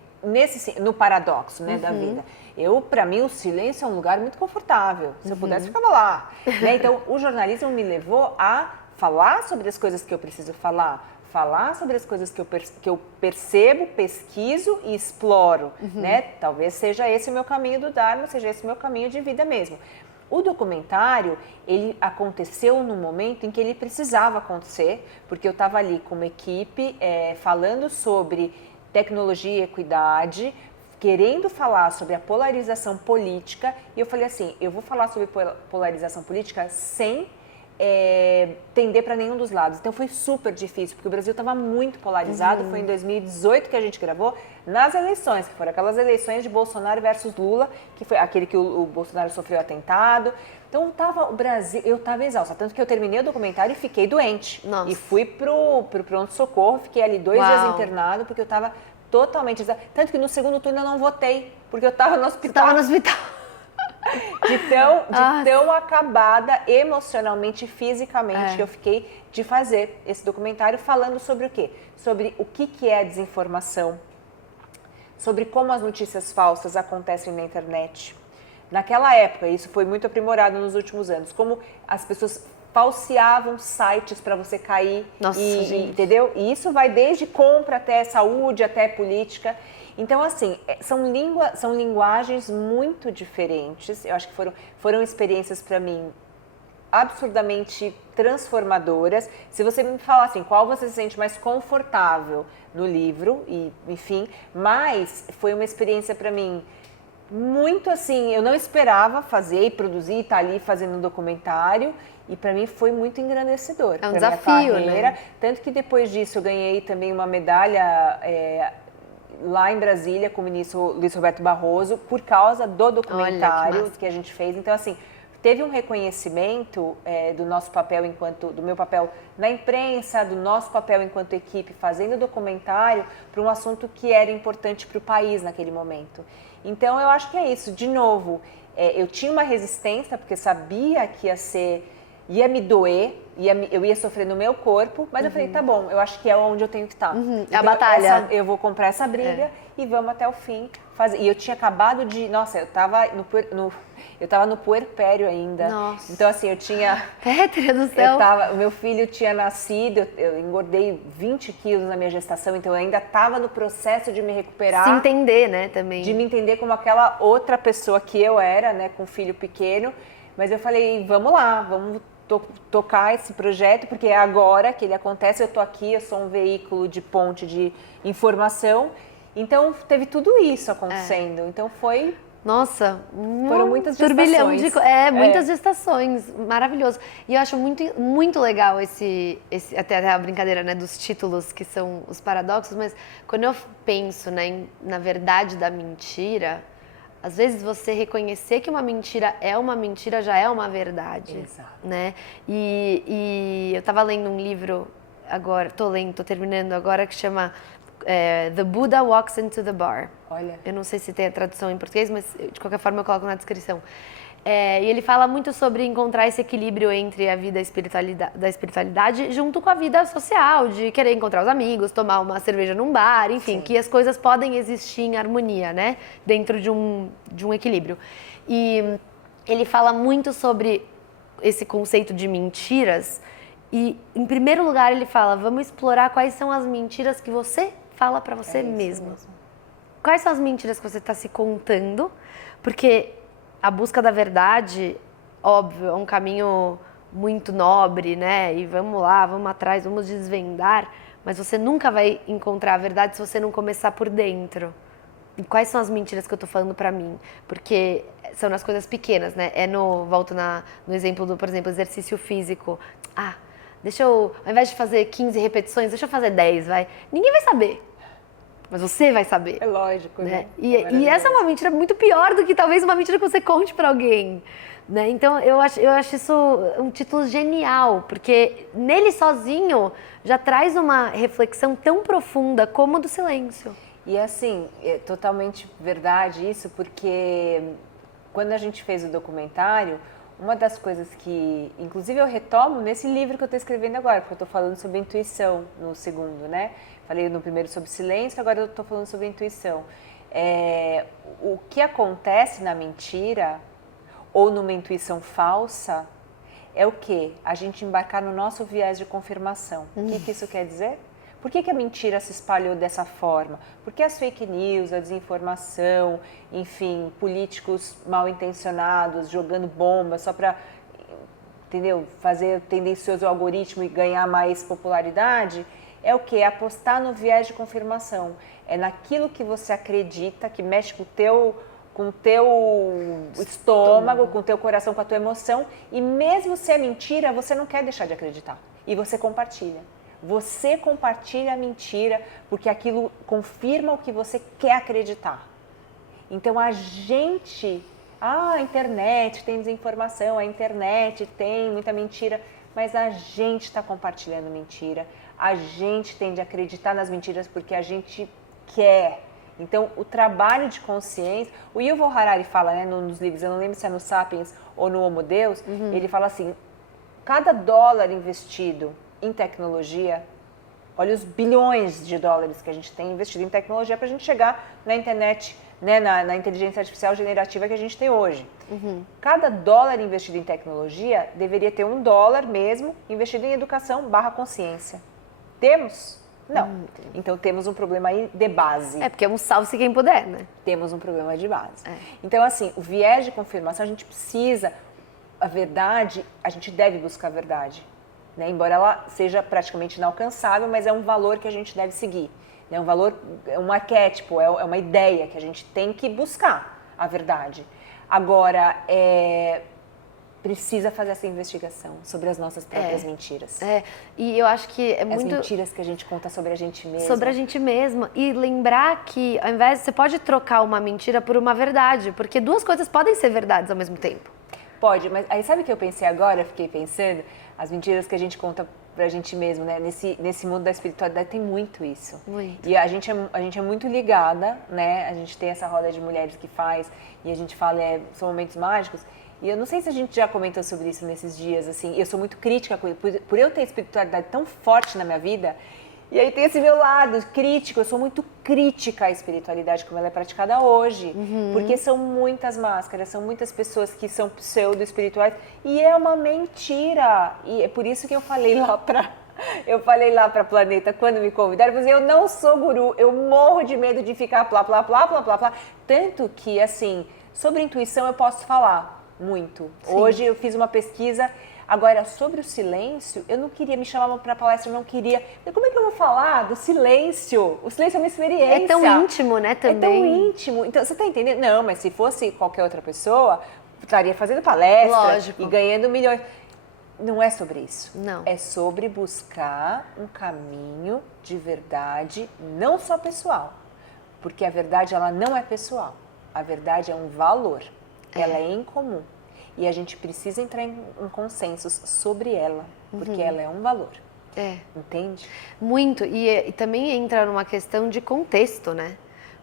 no paradoxo, né, da vida. Para mim, o silêncio é um lugar muito confortável. Se eu pudesse, ficava lá. Né? Então, o jornalismo me levou a falar sobre as coisas que eu preciso falar sobre as coisas que eu percebo, pesquiso e exploro. Né? Talvez seja esse o meu caminho do Dharma, seja esse o meu caminho de vida mesmo. O documentário, ele aconteceu no momento em que ele precisava acontecer, porque eu estava ali com uma equipe falando sobre tecnologia e equidade, querendo falar sobre a polarização política, e eu falei assim, eu vou falar sobre polarização política sem tender para nenhum dos lados. Então foi super difícil, porque o Brasil estava muito polarizado. Foi em 2018 que a gente gravou, nas eleições, que foram aquelas eleições de Bolsonaro versus Lula, que foi aquele que o Bolsonaro sofreu atentado. Então o Brasil, eu estava exausta, tanto que eu terminei o documentário e fiquei doente. Nossa. E fui pro pronto-socorro, fiquei ali 2 dias internado, porque eu estava totalmente exausta. Tanto que no segundo turno eu não votei, porque eu estava no hospital. Você estava no hospital. De tão acabada emocionalmente e fisicamente que eu fiquei de fazer esse documentário falando sobre o quê? Sobre o que é a desinformação, sobre como as notícias falsas acontecem na internet, naquela época, isso foi muito aprimorado nos últimos anos, como as pessoas falseavam sites para você cair, Nossa, gente. entendeu? E isso vai desde compra até saúde, até política. Então, assim, são linguagens muito diferentes. Eu acho que foram experiências para mim absurdamente transformadoras. Se você me falar assim, qual você se sente mais confortável no livro, e enfim, mas foi uma experiência para mim muito assim, eu não esperava fazer e produzir, estar ali fazendo um documentário, e para mim foi muito engrandecedor. É um pra desafio, minha carreira. né? Tanto que depois disso eu ganhei também uma medalha lá em Brasília com o ministro Luiz Roberto Barroso, por causa do documentário que a gente fez. Então, assim, teve um reconhecimento do nosso papel do meu papel na imprensa, do nosso papel enquanto equipe fazendo documentário para um assunto que era importante para o país naquele momento. Então, eu acho que é isso. De novo, eu tinha uma resistência, porque sabia que ia me doer, eu ia sofrer no meu corpo, mas eu falei, tá bom, eu acho que é onde eu tenho que estar. Então, a batalha. eu vou comprar essa briga e vamos até o fim fazer. E eu tinha acabado eu tava no puerpério ainda. Nossa. Então, assim, eu tinha... Pétrea do céu. O meu filho tinha nascido, eu engordei 20 quilos na minha gestação, então eu ainda estava no processo de me recuperar. Se entender, né, também. De me entender como aquela outra pessoa que eu era, né, com filho pequeno. Mas eu falei, vamos lá, vamos tocar esse projeto, porque é agora que ele acontece, eu tô aqui, eu sou um veículo de ponte de informação. Então, teve tudo isso acontecendo. Então, foi... Nossa, foram muitas turbilhão gestações. Muitas gestações, maravilhoso. E eu acho muito, muito legal esse até a brincadeira, né, dos títulos que são os paradoxos, mas quando eu penso, né, na verdade da mentira, às vezes você reconhecer que uma mentira já é uma verdade. Exato. Né? E eu estava lendo um livro agora, tô terminando agora, que chama The Buddha Walks into the Bar. Olha. Eu não sei se tem a tradução em português, mas de qualquer forma eu coloco na descrição. E ele fala muito sobre encontrar esse equilíbrio entre a vida da espiritualidade junto com a vida social, de querer encontrar os amigos, tomar uma cerveja num bar, enfim, Sim. que as coisas podem existir em harmonia, né? Dentro de um equilíbrio. E ele fala muito sobre esse conceito de mentiras e, em primeiro lugar, ele fala, vamos explorar quais são as mentiras que você fala pra você mesmo. Quais são as mentiras que você está se contando? Porque a busca da verdade, óbvio, é um caminho muito nobre, né? E vamos lá, vamos atrás, vamos desvendar. Mas você nunca vai encontrar a verdade se você não começar por dentro. E quais são as mentiras que eu tô falando pra mim? Porque são nas coisas pequenas, né? Volto no exemplo do, por exemplo, exercício físico. Deixa eu, ao invés de fazer 15 repetições, deixa eu fazer 10, vai. Ninguém vai saber. Mas você vai saber. É lógico, né? E essa é uma mentira muito pior do que talvez uma mentira que você conte pra alguém. Né? Então, eu acho isso um título genial, porque nele sozinho já traz uma reflexão tão profunda como o do silêncio. E assim, é totalmente verdade isso, porque quando a gente fez o documentário, uma das coisas que, inclusive eu retomo nesse livro que eu estou escrevendo agora, porque eu estou falando sobre intuição no segundo, né? Falei no primeiro sobre silêncio, agora eu estou falando sobre intuição. O que acontece na mentira ou numa intuição falsa é o quê? A gente embarcar no nosso viés de confirmação. O que isso quer dizer? Por que a mentira se espalhou dessa forma? Porque as fake news, a desinformação, enfim, políticos mal intencionados jogando bombas só para, entendeu, fazer tendencioso o algoritmo e ganhar mais popularidade, é o quê? Apostar no viés de confirmação. É naquilo que você acredita, que mexe com o teu estômago, com o teu coração, com a tua emoção, e mesmo se é mentira, você não quer deixar de acreditar. E você compartilha. Você compartilha a mentira porque aquilo confirma o que você quer acreditar. Então a internet tem desinformação, a internet tem muita mentira, mas a gente está compartilhando mentira, a gente tende a acreditar nas mentiras porque a gente quer. Então o trabalho de consciência, o Yuval Harari fala, né, nos livros, eu não lembro se é no Sapiens ou no Homo Deus, ele fala assim, cada dólar investido em tecnologia, olha os bilhões de dólares que a gente tem investido em tecnologia para a gente chegar na internet né, na inteligência artificial generativa que a gente tem hoje. Cada dólar investido em tecnologia deveria ter $1 mesmo investido em educação / consciência. Temos? Não. Então temos um problema aí de base. Porque é um salve-se quem puder, né? Temos um problema de base. Então, assim, o viés de confirmação, a gente precisa, a verdade, a gente deve buscar a verdade. Né? Embora ela seja praticamente inalcançável, mas é um valor que a gente deve seguir. É um valor, é um arquétipo, é uma ideia que a gente tem que buscar a verdade. Agora, precisa fazer essa investigação sobre as nossas próprias mentiras. E eu acho que é muito... As mentiras que a gente conta sobre a gente mesma. Sobre a gente mesma. E lembrar que, ao invés, você pode trocar uma mentira por uma verdade, porque duas coisas podem ser verdades ao mesmo tempo. Pode, mas aí sabe o que eu pensei agora? Eu fiquei pensando, as mentiras que a gente conta pra gente mesmo, né? Nesse mundo da espiritualidade tem muito isso. Muito. E a gente é muito ligada, né? A gente tem essa roda de mulheres que faz, e a gente fala, são momentos mágicos. E eu não sei se a gente já comentou sobre isso nesses dias, assim, eu sou muito crítica com isso, por eu ter espiritualidade tão forte na minha vida, e aí tem esse meu lado crítico, eu sou muito crítica à espiritualidade como ela é praticada hoje, porque são muitas máscaras, são muitas pessoas que são pseudo-espirituais, e é uma mentira, e é por isso que eu falei lá pra Planeta, quando me convidaram, eu falei, eu não sou guru, eu morro de medo de ficar plá, plá, plá, plá, plá, plá, tanto que, assim, sobre intuição eu posso falar muito. Sim. Hoje eu fiz uma pesquisa. Agora, sobre o silêncio, eu não queria me chamar para palestra, eu não queria. Como é que eu vou falar do silêncio? O silêncio é uma experiência. É tão íntimo, né, também. É tão íntimo. Então, você tá entendendo? Não, mas se fosse qualquer outra pessoa, estaria fazendo palestra. Lógico. E ganhando milhões. Não é sobre isso. Não. É sobre buscar um caminho de verdade, não só pessoal. Porque a verdade, ela não é pessoal. A verdade é um valor. Ela é incomum e a gente precisa entrar em consensos sobre ela, porque ela é um valor. Entende? Muito, e também entra numa questão de contexto, né?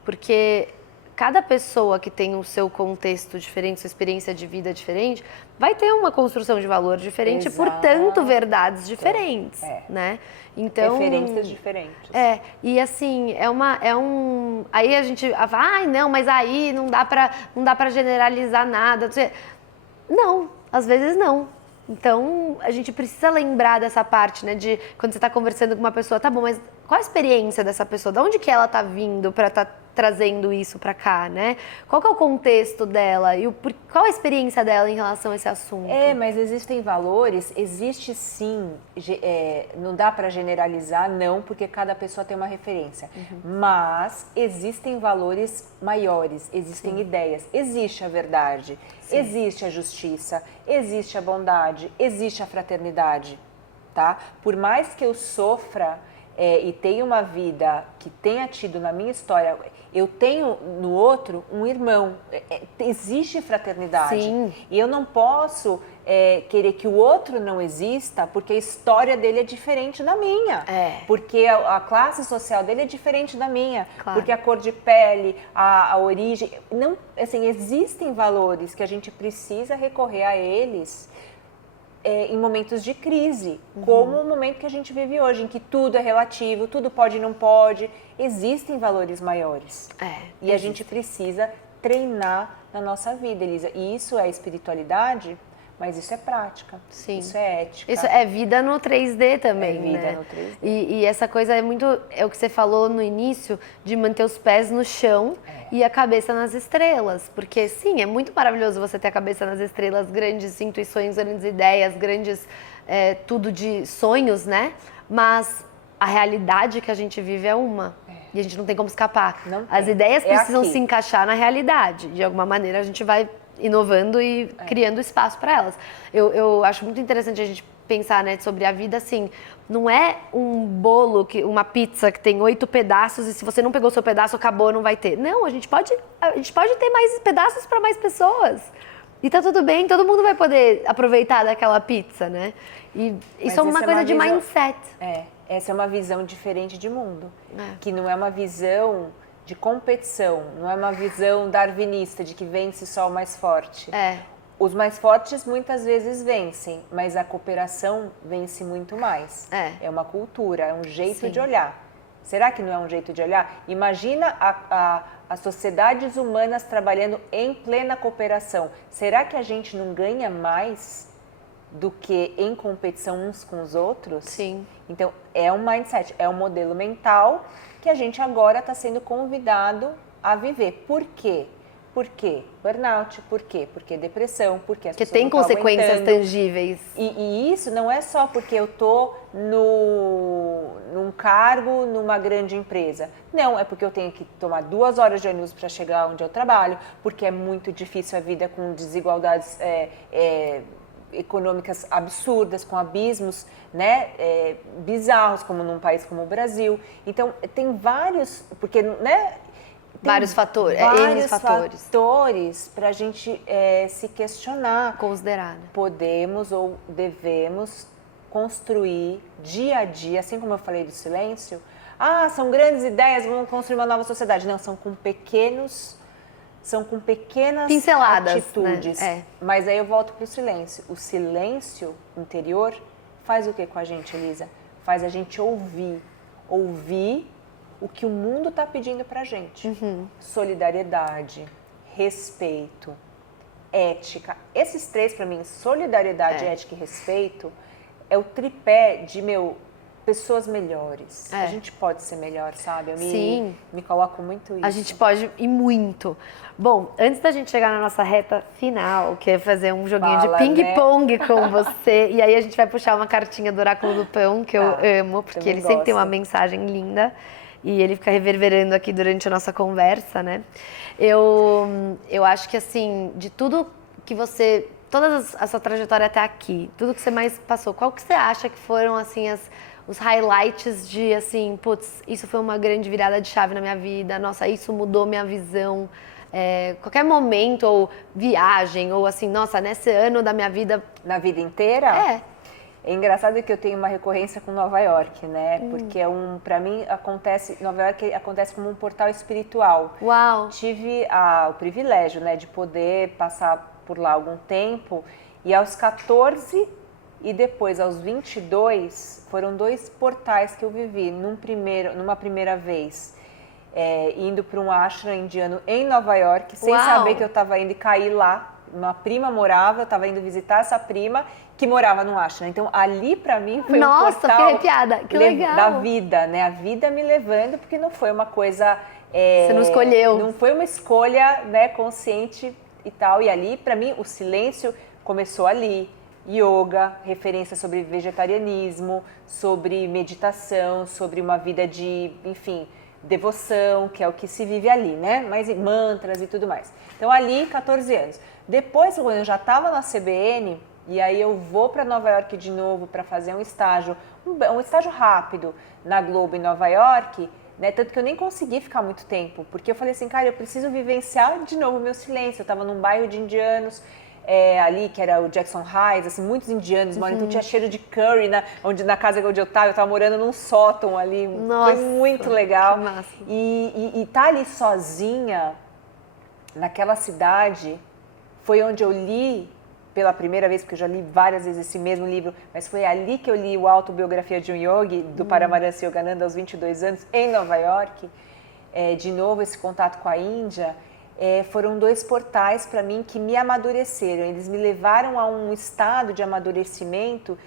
Porque cada pessoa que tem o seu contexto diferente, sua experiência de vida diferente, vai ter uma construção de valor diferente, portanto, verdades diferentes, né? Então, referências diferentes. E assim, aí a gente vai, não, mas aí não dá pra generalizar nada. Não, às vezes não. Então, a gente precisa lembrar dessa parte, né, de quando você está conversando com uma pessoa, tá bom, mas qual a experiência dessa pessoa? De onde que ela tá vindo para estar trazendo isso para cá, né? Qual que é o contexto dela e qual a experiência dela em relação a esse assunto? Mas existem valores, existe sim, não dá para generalizar, não, porque cada pessoa tem uma referência, mas existem valores maiores, existem ideias, existe a verdade, existe a justiça, existe a bondade, existe a fraternidade, tá? Por mais que eu sofra e tenha uma vida que tenha tido na minha história, eu tenho no outro um irmão, existe fraternidade. Sim. E eu não posso querer que o outro não exista porque a história dele é diferente da minha, porque a classe social dele é diferente da minha, porque a cor de pele, a origem, não, assim, existem valores que a gente precisa recorrer a eles em momentos de crise, como o momento que a gente vive hoje, em que tudo é relativo, tudo pode e não pode. Existem valores maiores. E a gente precisa treinar na nossa vida, Elisa. E isso é espiritualidade, mas isso é prática. Sim. Isso é ética. Isso é vida no 3D também, vida, né? no 3D. E essa coisa é o que você falou no início, de manter os pés no chão e a cabeça nas estrelas. Porque, sim, é muito maravilhoso você ter a cabeça nas estrelas, grandes intuições, grandes ideias, grandes tudo de sonhos, né? Mas a realidade que a gente vive é uma. E a gente não tem como escapar. As ideias precisam se encaixar na realidade. De alguma maneira, a gente vai inovando e criando espaço para elas. Eu acho muito interessante a gente pensar, né, sobre a vida assim, não é um bolo, uma pizza que tem 8 pedaços e se você não pegou o seu pedaço, acabou, não vai ter. Não, a gente pode ter mais pedaços para mais pessoas. E tá tudo bem, todo mundo vai poder aproveitar daquela pizza, né? E isso é uma coisa de mindset. Essa é uma visão diferente de mundo. Que não é uma visão de competição, não é uma visão darwinista de que vence só o mais forte. Os mais fortes muitas vezes vencem, mas a cooperação vence muito mais. É uma cultura, é um jeito de olhar. Será que não é um jeito de olhar? Imagina as sociedades humanas trabalhando em plena cooperação. Será que a gente não ganha mais do que em competição uns com os outros? Sim. Então, é um mindset, é um modelo mental que a gente agora está sendo convidado a viver. Por quê? Por quê? Burnout, por quê? Porque depressão, porque as Porque pessoas tem não tão consequências aguentando. tangíveis. E isso não é só porque eu tô num cargo numa grande empresa. Não, é porque eu tenho que tomar 2 horas de ônibus para chegar onde eu trabalho, porque é muito difícil a vida com desigualdades econômicas absurdas, com abismos, né, bizarros, como num país como o Brasil. Então, tem vários, porque, né, tem Vários fatores, vários fatores. fatores para a gente se questionar. Considerar, né? Podemos ou devemos construir dia a dia, assim como eu falei do silêncio. Ah, são grandes ideias, vamos construir uma nova sociedade. Não, são com pequenas pinceladas, atitudes. né? Mas aí eu volto para o silêncio. O silêncio interior faz o que com a gente, Elisa? Faz a gente ouvir o que o mundo está pedindo para a gente. Solidariedade, respeito, ética. Esses 3 para mim, solidariedade, ética e respeito, é o tripé de, pessoas melhores. A gente pode ser melhor, sabe? Eu me coloco muito isso. A gente pode ir muito. Bom, antes da gente chegar na nossa reta final, que é fazer um joguinho de ping-pong com você, e aí a gente vai puxar uma cartinha do Oráculo do Pão, que eu amo, porque ele sempre tem uma mensagem linda, e ele fica reverberando aqui durante a nossa conversa, né? Eu acho que, assim, de tudo que você... Toda a sua trajetória até aqui, tudo que você mais passou, qual que você acha que foram, assim, os highlights de, assim, putz, isso foi uma grande virada de chave na minha vida, nossa, isso mudou minha visão, qualquer momento, ou viagem, ou assim, nossa, nesse ano da minha vida... Na vida inteira? É engraçado que eu tenho uma recorrência com Nova York, né? Porque para mim, Nova York acontece como um portal espiritual. Uau! Tive o privilégio, né, de poder passar por lá algum tempo, e aos 14 e depois aos 22 foram 2 portais que eu vivi. Numa primeira vez, indo para um ashram indiano em Nova York, sem saber que eu estava indo, e caí lá. Uma prima morava, eu estava indo visitar essa prima que morava no ashram. Então ali para mim foi um portal, fiquei arrepiada, que legal, da vida, né? A vida me levando, porque não foi uma coisa, você não escolheu, não foi uma escolha, né, consciente e tal. E ali para mim o silêncio começou ali. Yoga, referência sobre vegetarianismo, sobre meditação, sobre uma vida de, enfim, devoção, que é o que se vive ali, né? Mas mantras e tudo mais. Então ali, 14 anos. Depois, quando eu já estava na CBN, e aí eu vou para Nova York de novo para fazer um estágio rápido na Globo em Nova York, né? Tanto que eu nem consegui ficar muito tempo, porque eu falei assim, cara, eu preciso vivenciar de novo o meu silêncio. Eu estava num bairro de indianos, ali, que era o Jackson Heights, assim, muitos indianos moram, então tinha cheiro de curry na casa onde eu estava morando num sótão ali. Nossa, foi muito legal. Que massa. E tá ali sozinha, naquela cidade, foi onde eu li pela primeira vez, porque eu já li várias vezes esse mesmo livro, mas foi ali que eu li o Autobiografia de um Yogi, do Paramahansa Yogananda, aos 22 anos, em Nova York. De novo, esse contato com a Índia. Foram 2 portais para mim que me amadureceram. Eles me levaram a um estado de amadurecimento,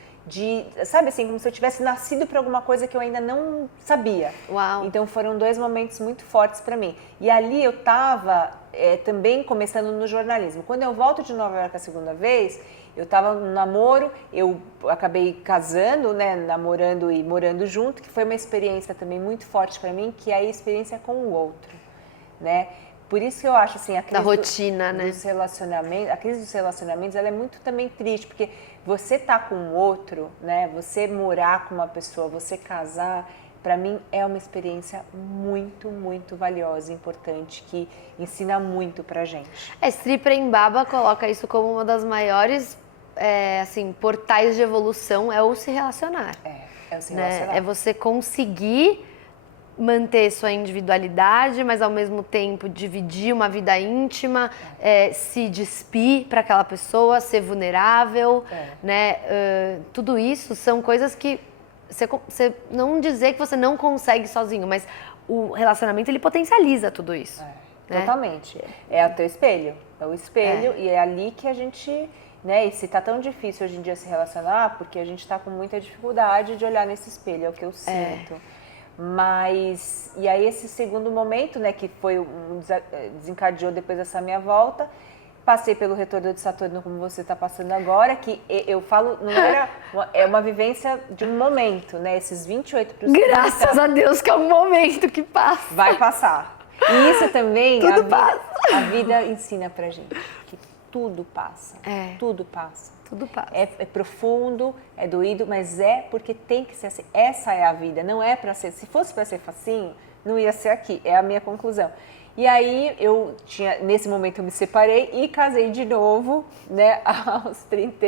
sabe assim, como se eu tivesse nascido para alguma coisa que eu ainda não sabia. Uau. Então foram 2 momentos muito fortes para mim. E ali eu estava também começando no jornalismo. Quando eu volto de Nova York a segunda vez, eu estava no namoro, eu acabei casando, né, namorando e morando junto, que foi uma experiência também muito forte para mim, que é a experiência com o outro, né? Por isso que eu acho assim, a crise da rotina, né? A crise dos relacionamentos, ela é muito também triste, porque você tá com o outro, né? Você morar com uma pessoa, você casar, para mim é uma experiência muito, muito valiosa, importante, que ensina muito pra gente. Sri Prembaba coloca isso como uma das maiores, assim, portais de evolução, é o se relacionar. É o se relacionar. É você conseguir manter sua individualidade, mas ao mesmo tempo dividir uma vida íntima, se despir para aquela pessoa, ser vulnerável, né? Tudo isso são coisas que você não dizer que você não consegue sozinho, mas o relacionamento, ele potencializa tudo isso. Né? Totalmente. É o teu espelho. É o espelho e é ali que a gente... Né? E se tá tão difícil hoje em dia se relacionar, porque a gente tá com muita dificuldade de olhar nesse espelho, é o que eu sinto. Mas, e aí esse segundo momento, né, que foi desencadeou depois dessa minha volta, passei pelo retorno de Saturno como você está passando agora, que eu falo, não é uma vivência de um momento, né, esses 28 para os 30. Graças a Deus que é um momento que passa. Vai passar. E isso também, a vida ensina pra gente, que tudo passa, tudo passa. Tudo passa. É profundo, é doído, mas é porque tem que ser assim. Essa é a vida, não é pra ser. Se fosse pra ser facinho, não ia ser aqui. É a minha conclusão. E aí nesse momento eu me separei e casei de novo, né, aos 30,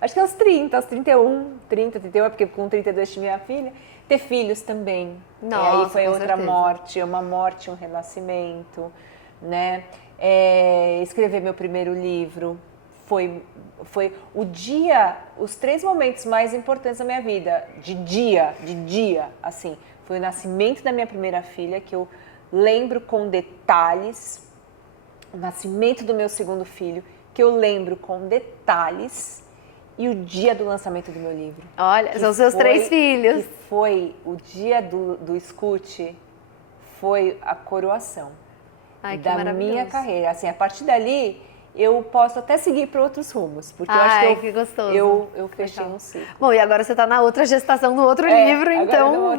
acho que aos 30, aos 31, 30, 31, porque com 32 tinha minha filha. Ter filhos também. Nossa, e aí foi outra certeza. morte, um renascimento, né? Escrever meu primeiro livro foi os 3 momentos mais importantes da minha vida, de dia, assim. Foi o nascimento da minha primeira filha, que eu lembro com detalhes, o nascimento do meu segundo filho, que eu lembro com detalhes, e o dia do lançamento do meu livro. Olha, são seus 3 filhos. Que foi o dia do Escute, foi a coroação da minha carreira. Assim, a partir dali, eu posso até seguir para outros rumos, porque eu acho que gostoso. Eu fechei um ciclo. Bom, e agora você está na outra gestação do outro livro, então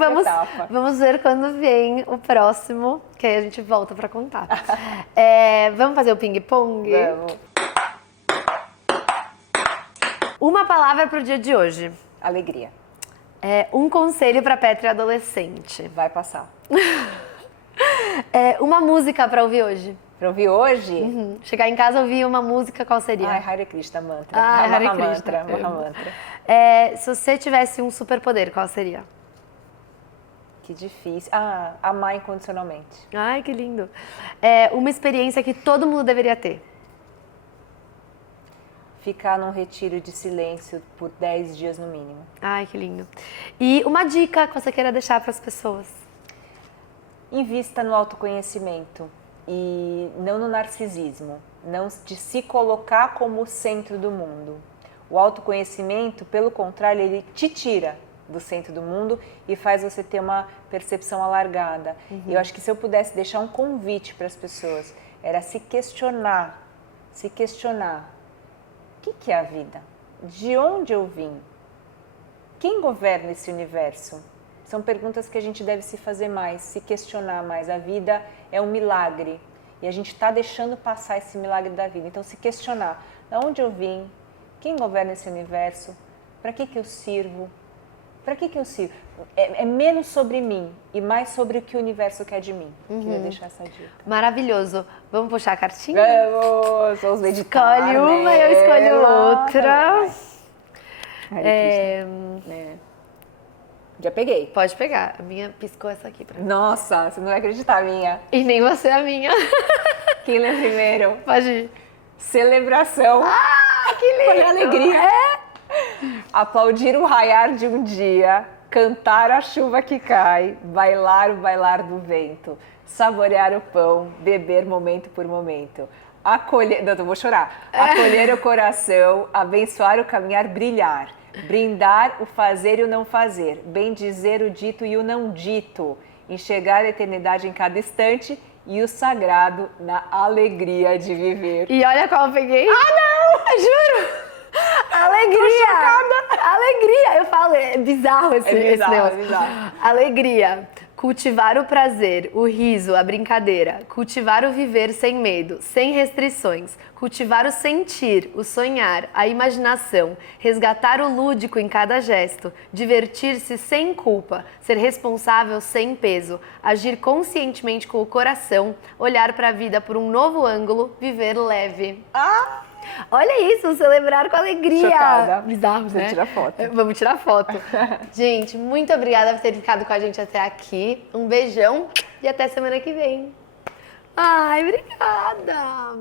vamos ver quando vem o próximo, que aí a gente volta para contar. Vamos fazer o ping-pong? Vamos. Uma palavra para o dia de hoje. Alegria. Um conselho para Petri adolescente. Vai passar. Uma música para ouvir hoje. Para ouvir hoje? Uhum. Chegar em casa e ouvir uma música, qual seria? Hare Krishna mantra. Hare Krishna. Mahamantra. Se você tivesse um superpoder, qual seria? Que difícil. Amar incondicionalmente. Ai, que lindo. Uma experiência que todo mundo deveria ter. Ficar num retiro de silêncio por 10 dias no mínimo. Ai, que lindo. E uma dica que você queira deixar para as pessoas? Invista no autoconhecimento e não no narcisismo, não de se colocar como o centro do mundo. O autoconhecimento, pelo contrário, ele te tira do centro do mundo e faz você ter uma percepção alargada. Eu acho que se eu pudesse deixar um convite para as pessoas, era se questionar. O que é a vida? De onde eu vim? Quem governa esse universo? São perguntas que a gente deve se fazer mais, se questionar mais. A vida é um milagre e a gente está deixando passar esse milagre da vida. Então, se questionar. De onde eu vim? Quem governa esse universo? Para que eu sirvo? Para que eu sirvo? É menos sobre mim e mais sobre o que o universo quer de mim. Queria deixar essa dica. Maravilhoso. Vamos puxar a cartinha? Vamos meditar. Escolhe uma e eu escolho outra. Já peguei. Pode pegar. A minha piscou essa aqui pra mim. Nossa, você não vai acreditar, a minha. E nem você a minha. Quem lê primeiro? Pode ir. Celebração. Que lindo. Foi alegria. Aplaudir o raiar de um dia, cantar a chuva que cai, bailar o bailar do vento, saborear o pão, beber momento por momento, acolher, não, eu vou chorar, acolher o coração, abençoar o caminhar, brilhar, brindar o fazer e o não fazer, bem dizer o dito e o não dito, enxergar a eternidade em cada instante e o sagrado na alegria de viver. E olha qual eu peguei. Não! Juro! Alegria! Alegria! Eu falo, é bizarro esse negócio. É bizarro. Alegria. Cultivar o prazer, o riso, a brincadeira. Cultivar o viver sem medo, sem restrições. Cultivar o sentir, o sonhar, a imaginação. Resgatar o lúdico em cada gesto. Divertir-se sem culpa. Ser responsável sem peso. Agir conscientemente com o coração. Olhar para a vida por um novo ângulo. Viver leve. Olha isso, celebrar com alegria. Chocada. Bizarro, né? Vamos tirar foto. Vamos tirar foto. Gente, muito obrigada por ter ficado com a gente até aqui. Um beijão e até semana que vem. Ai, obrigada.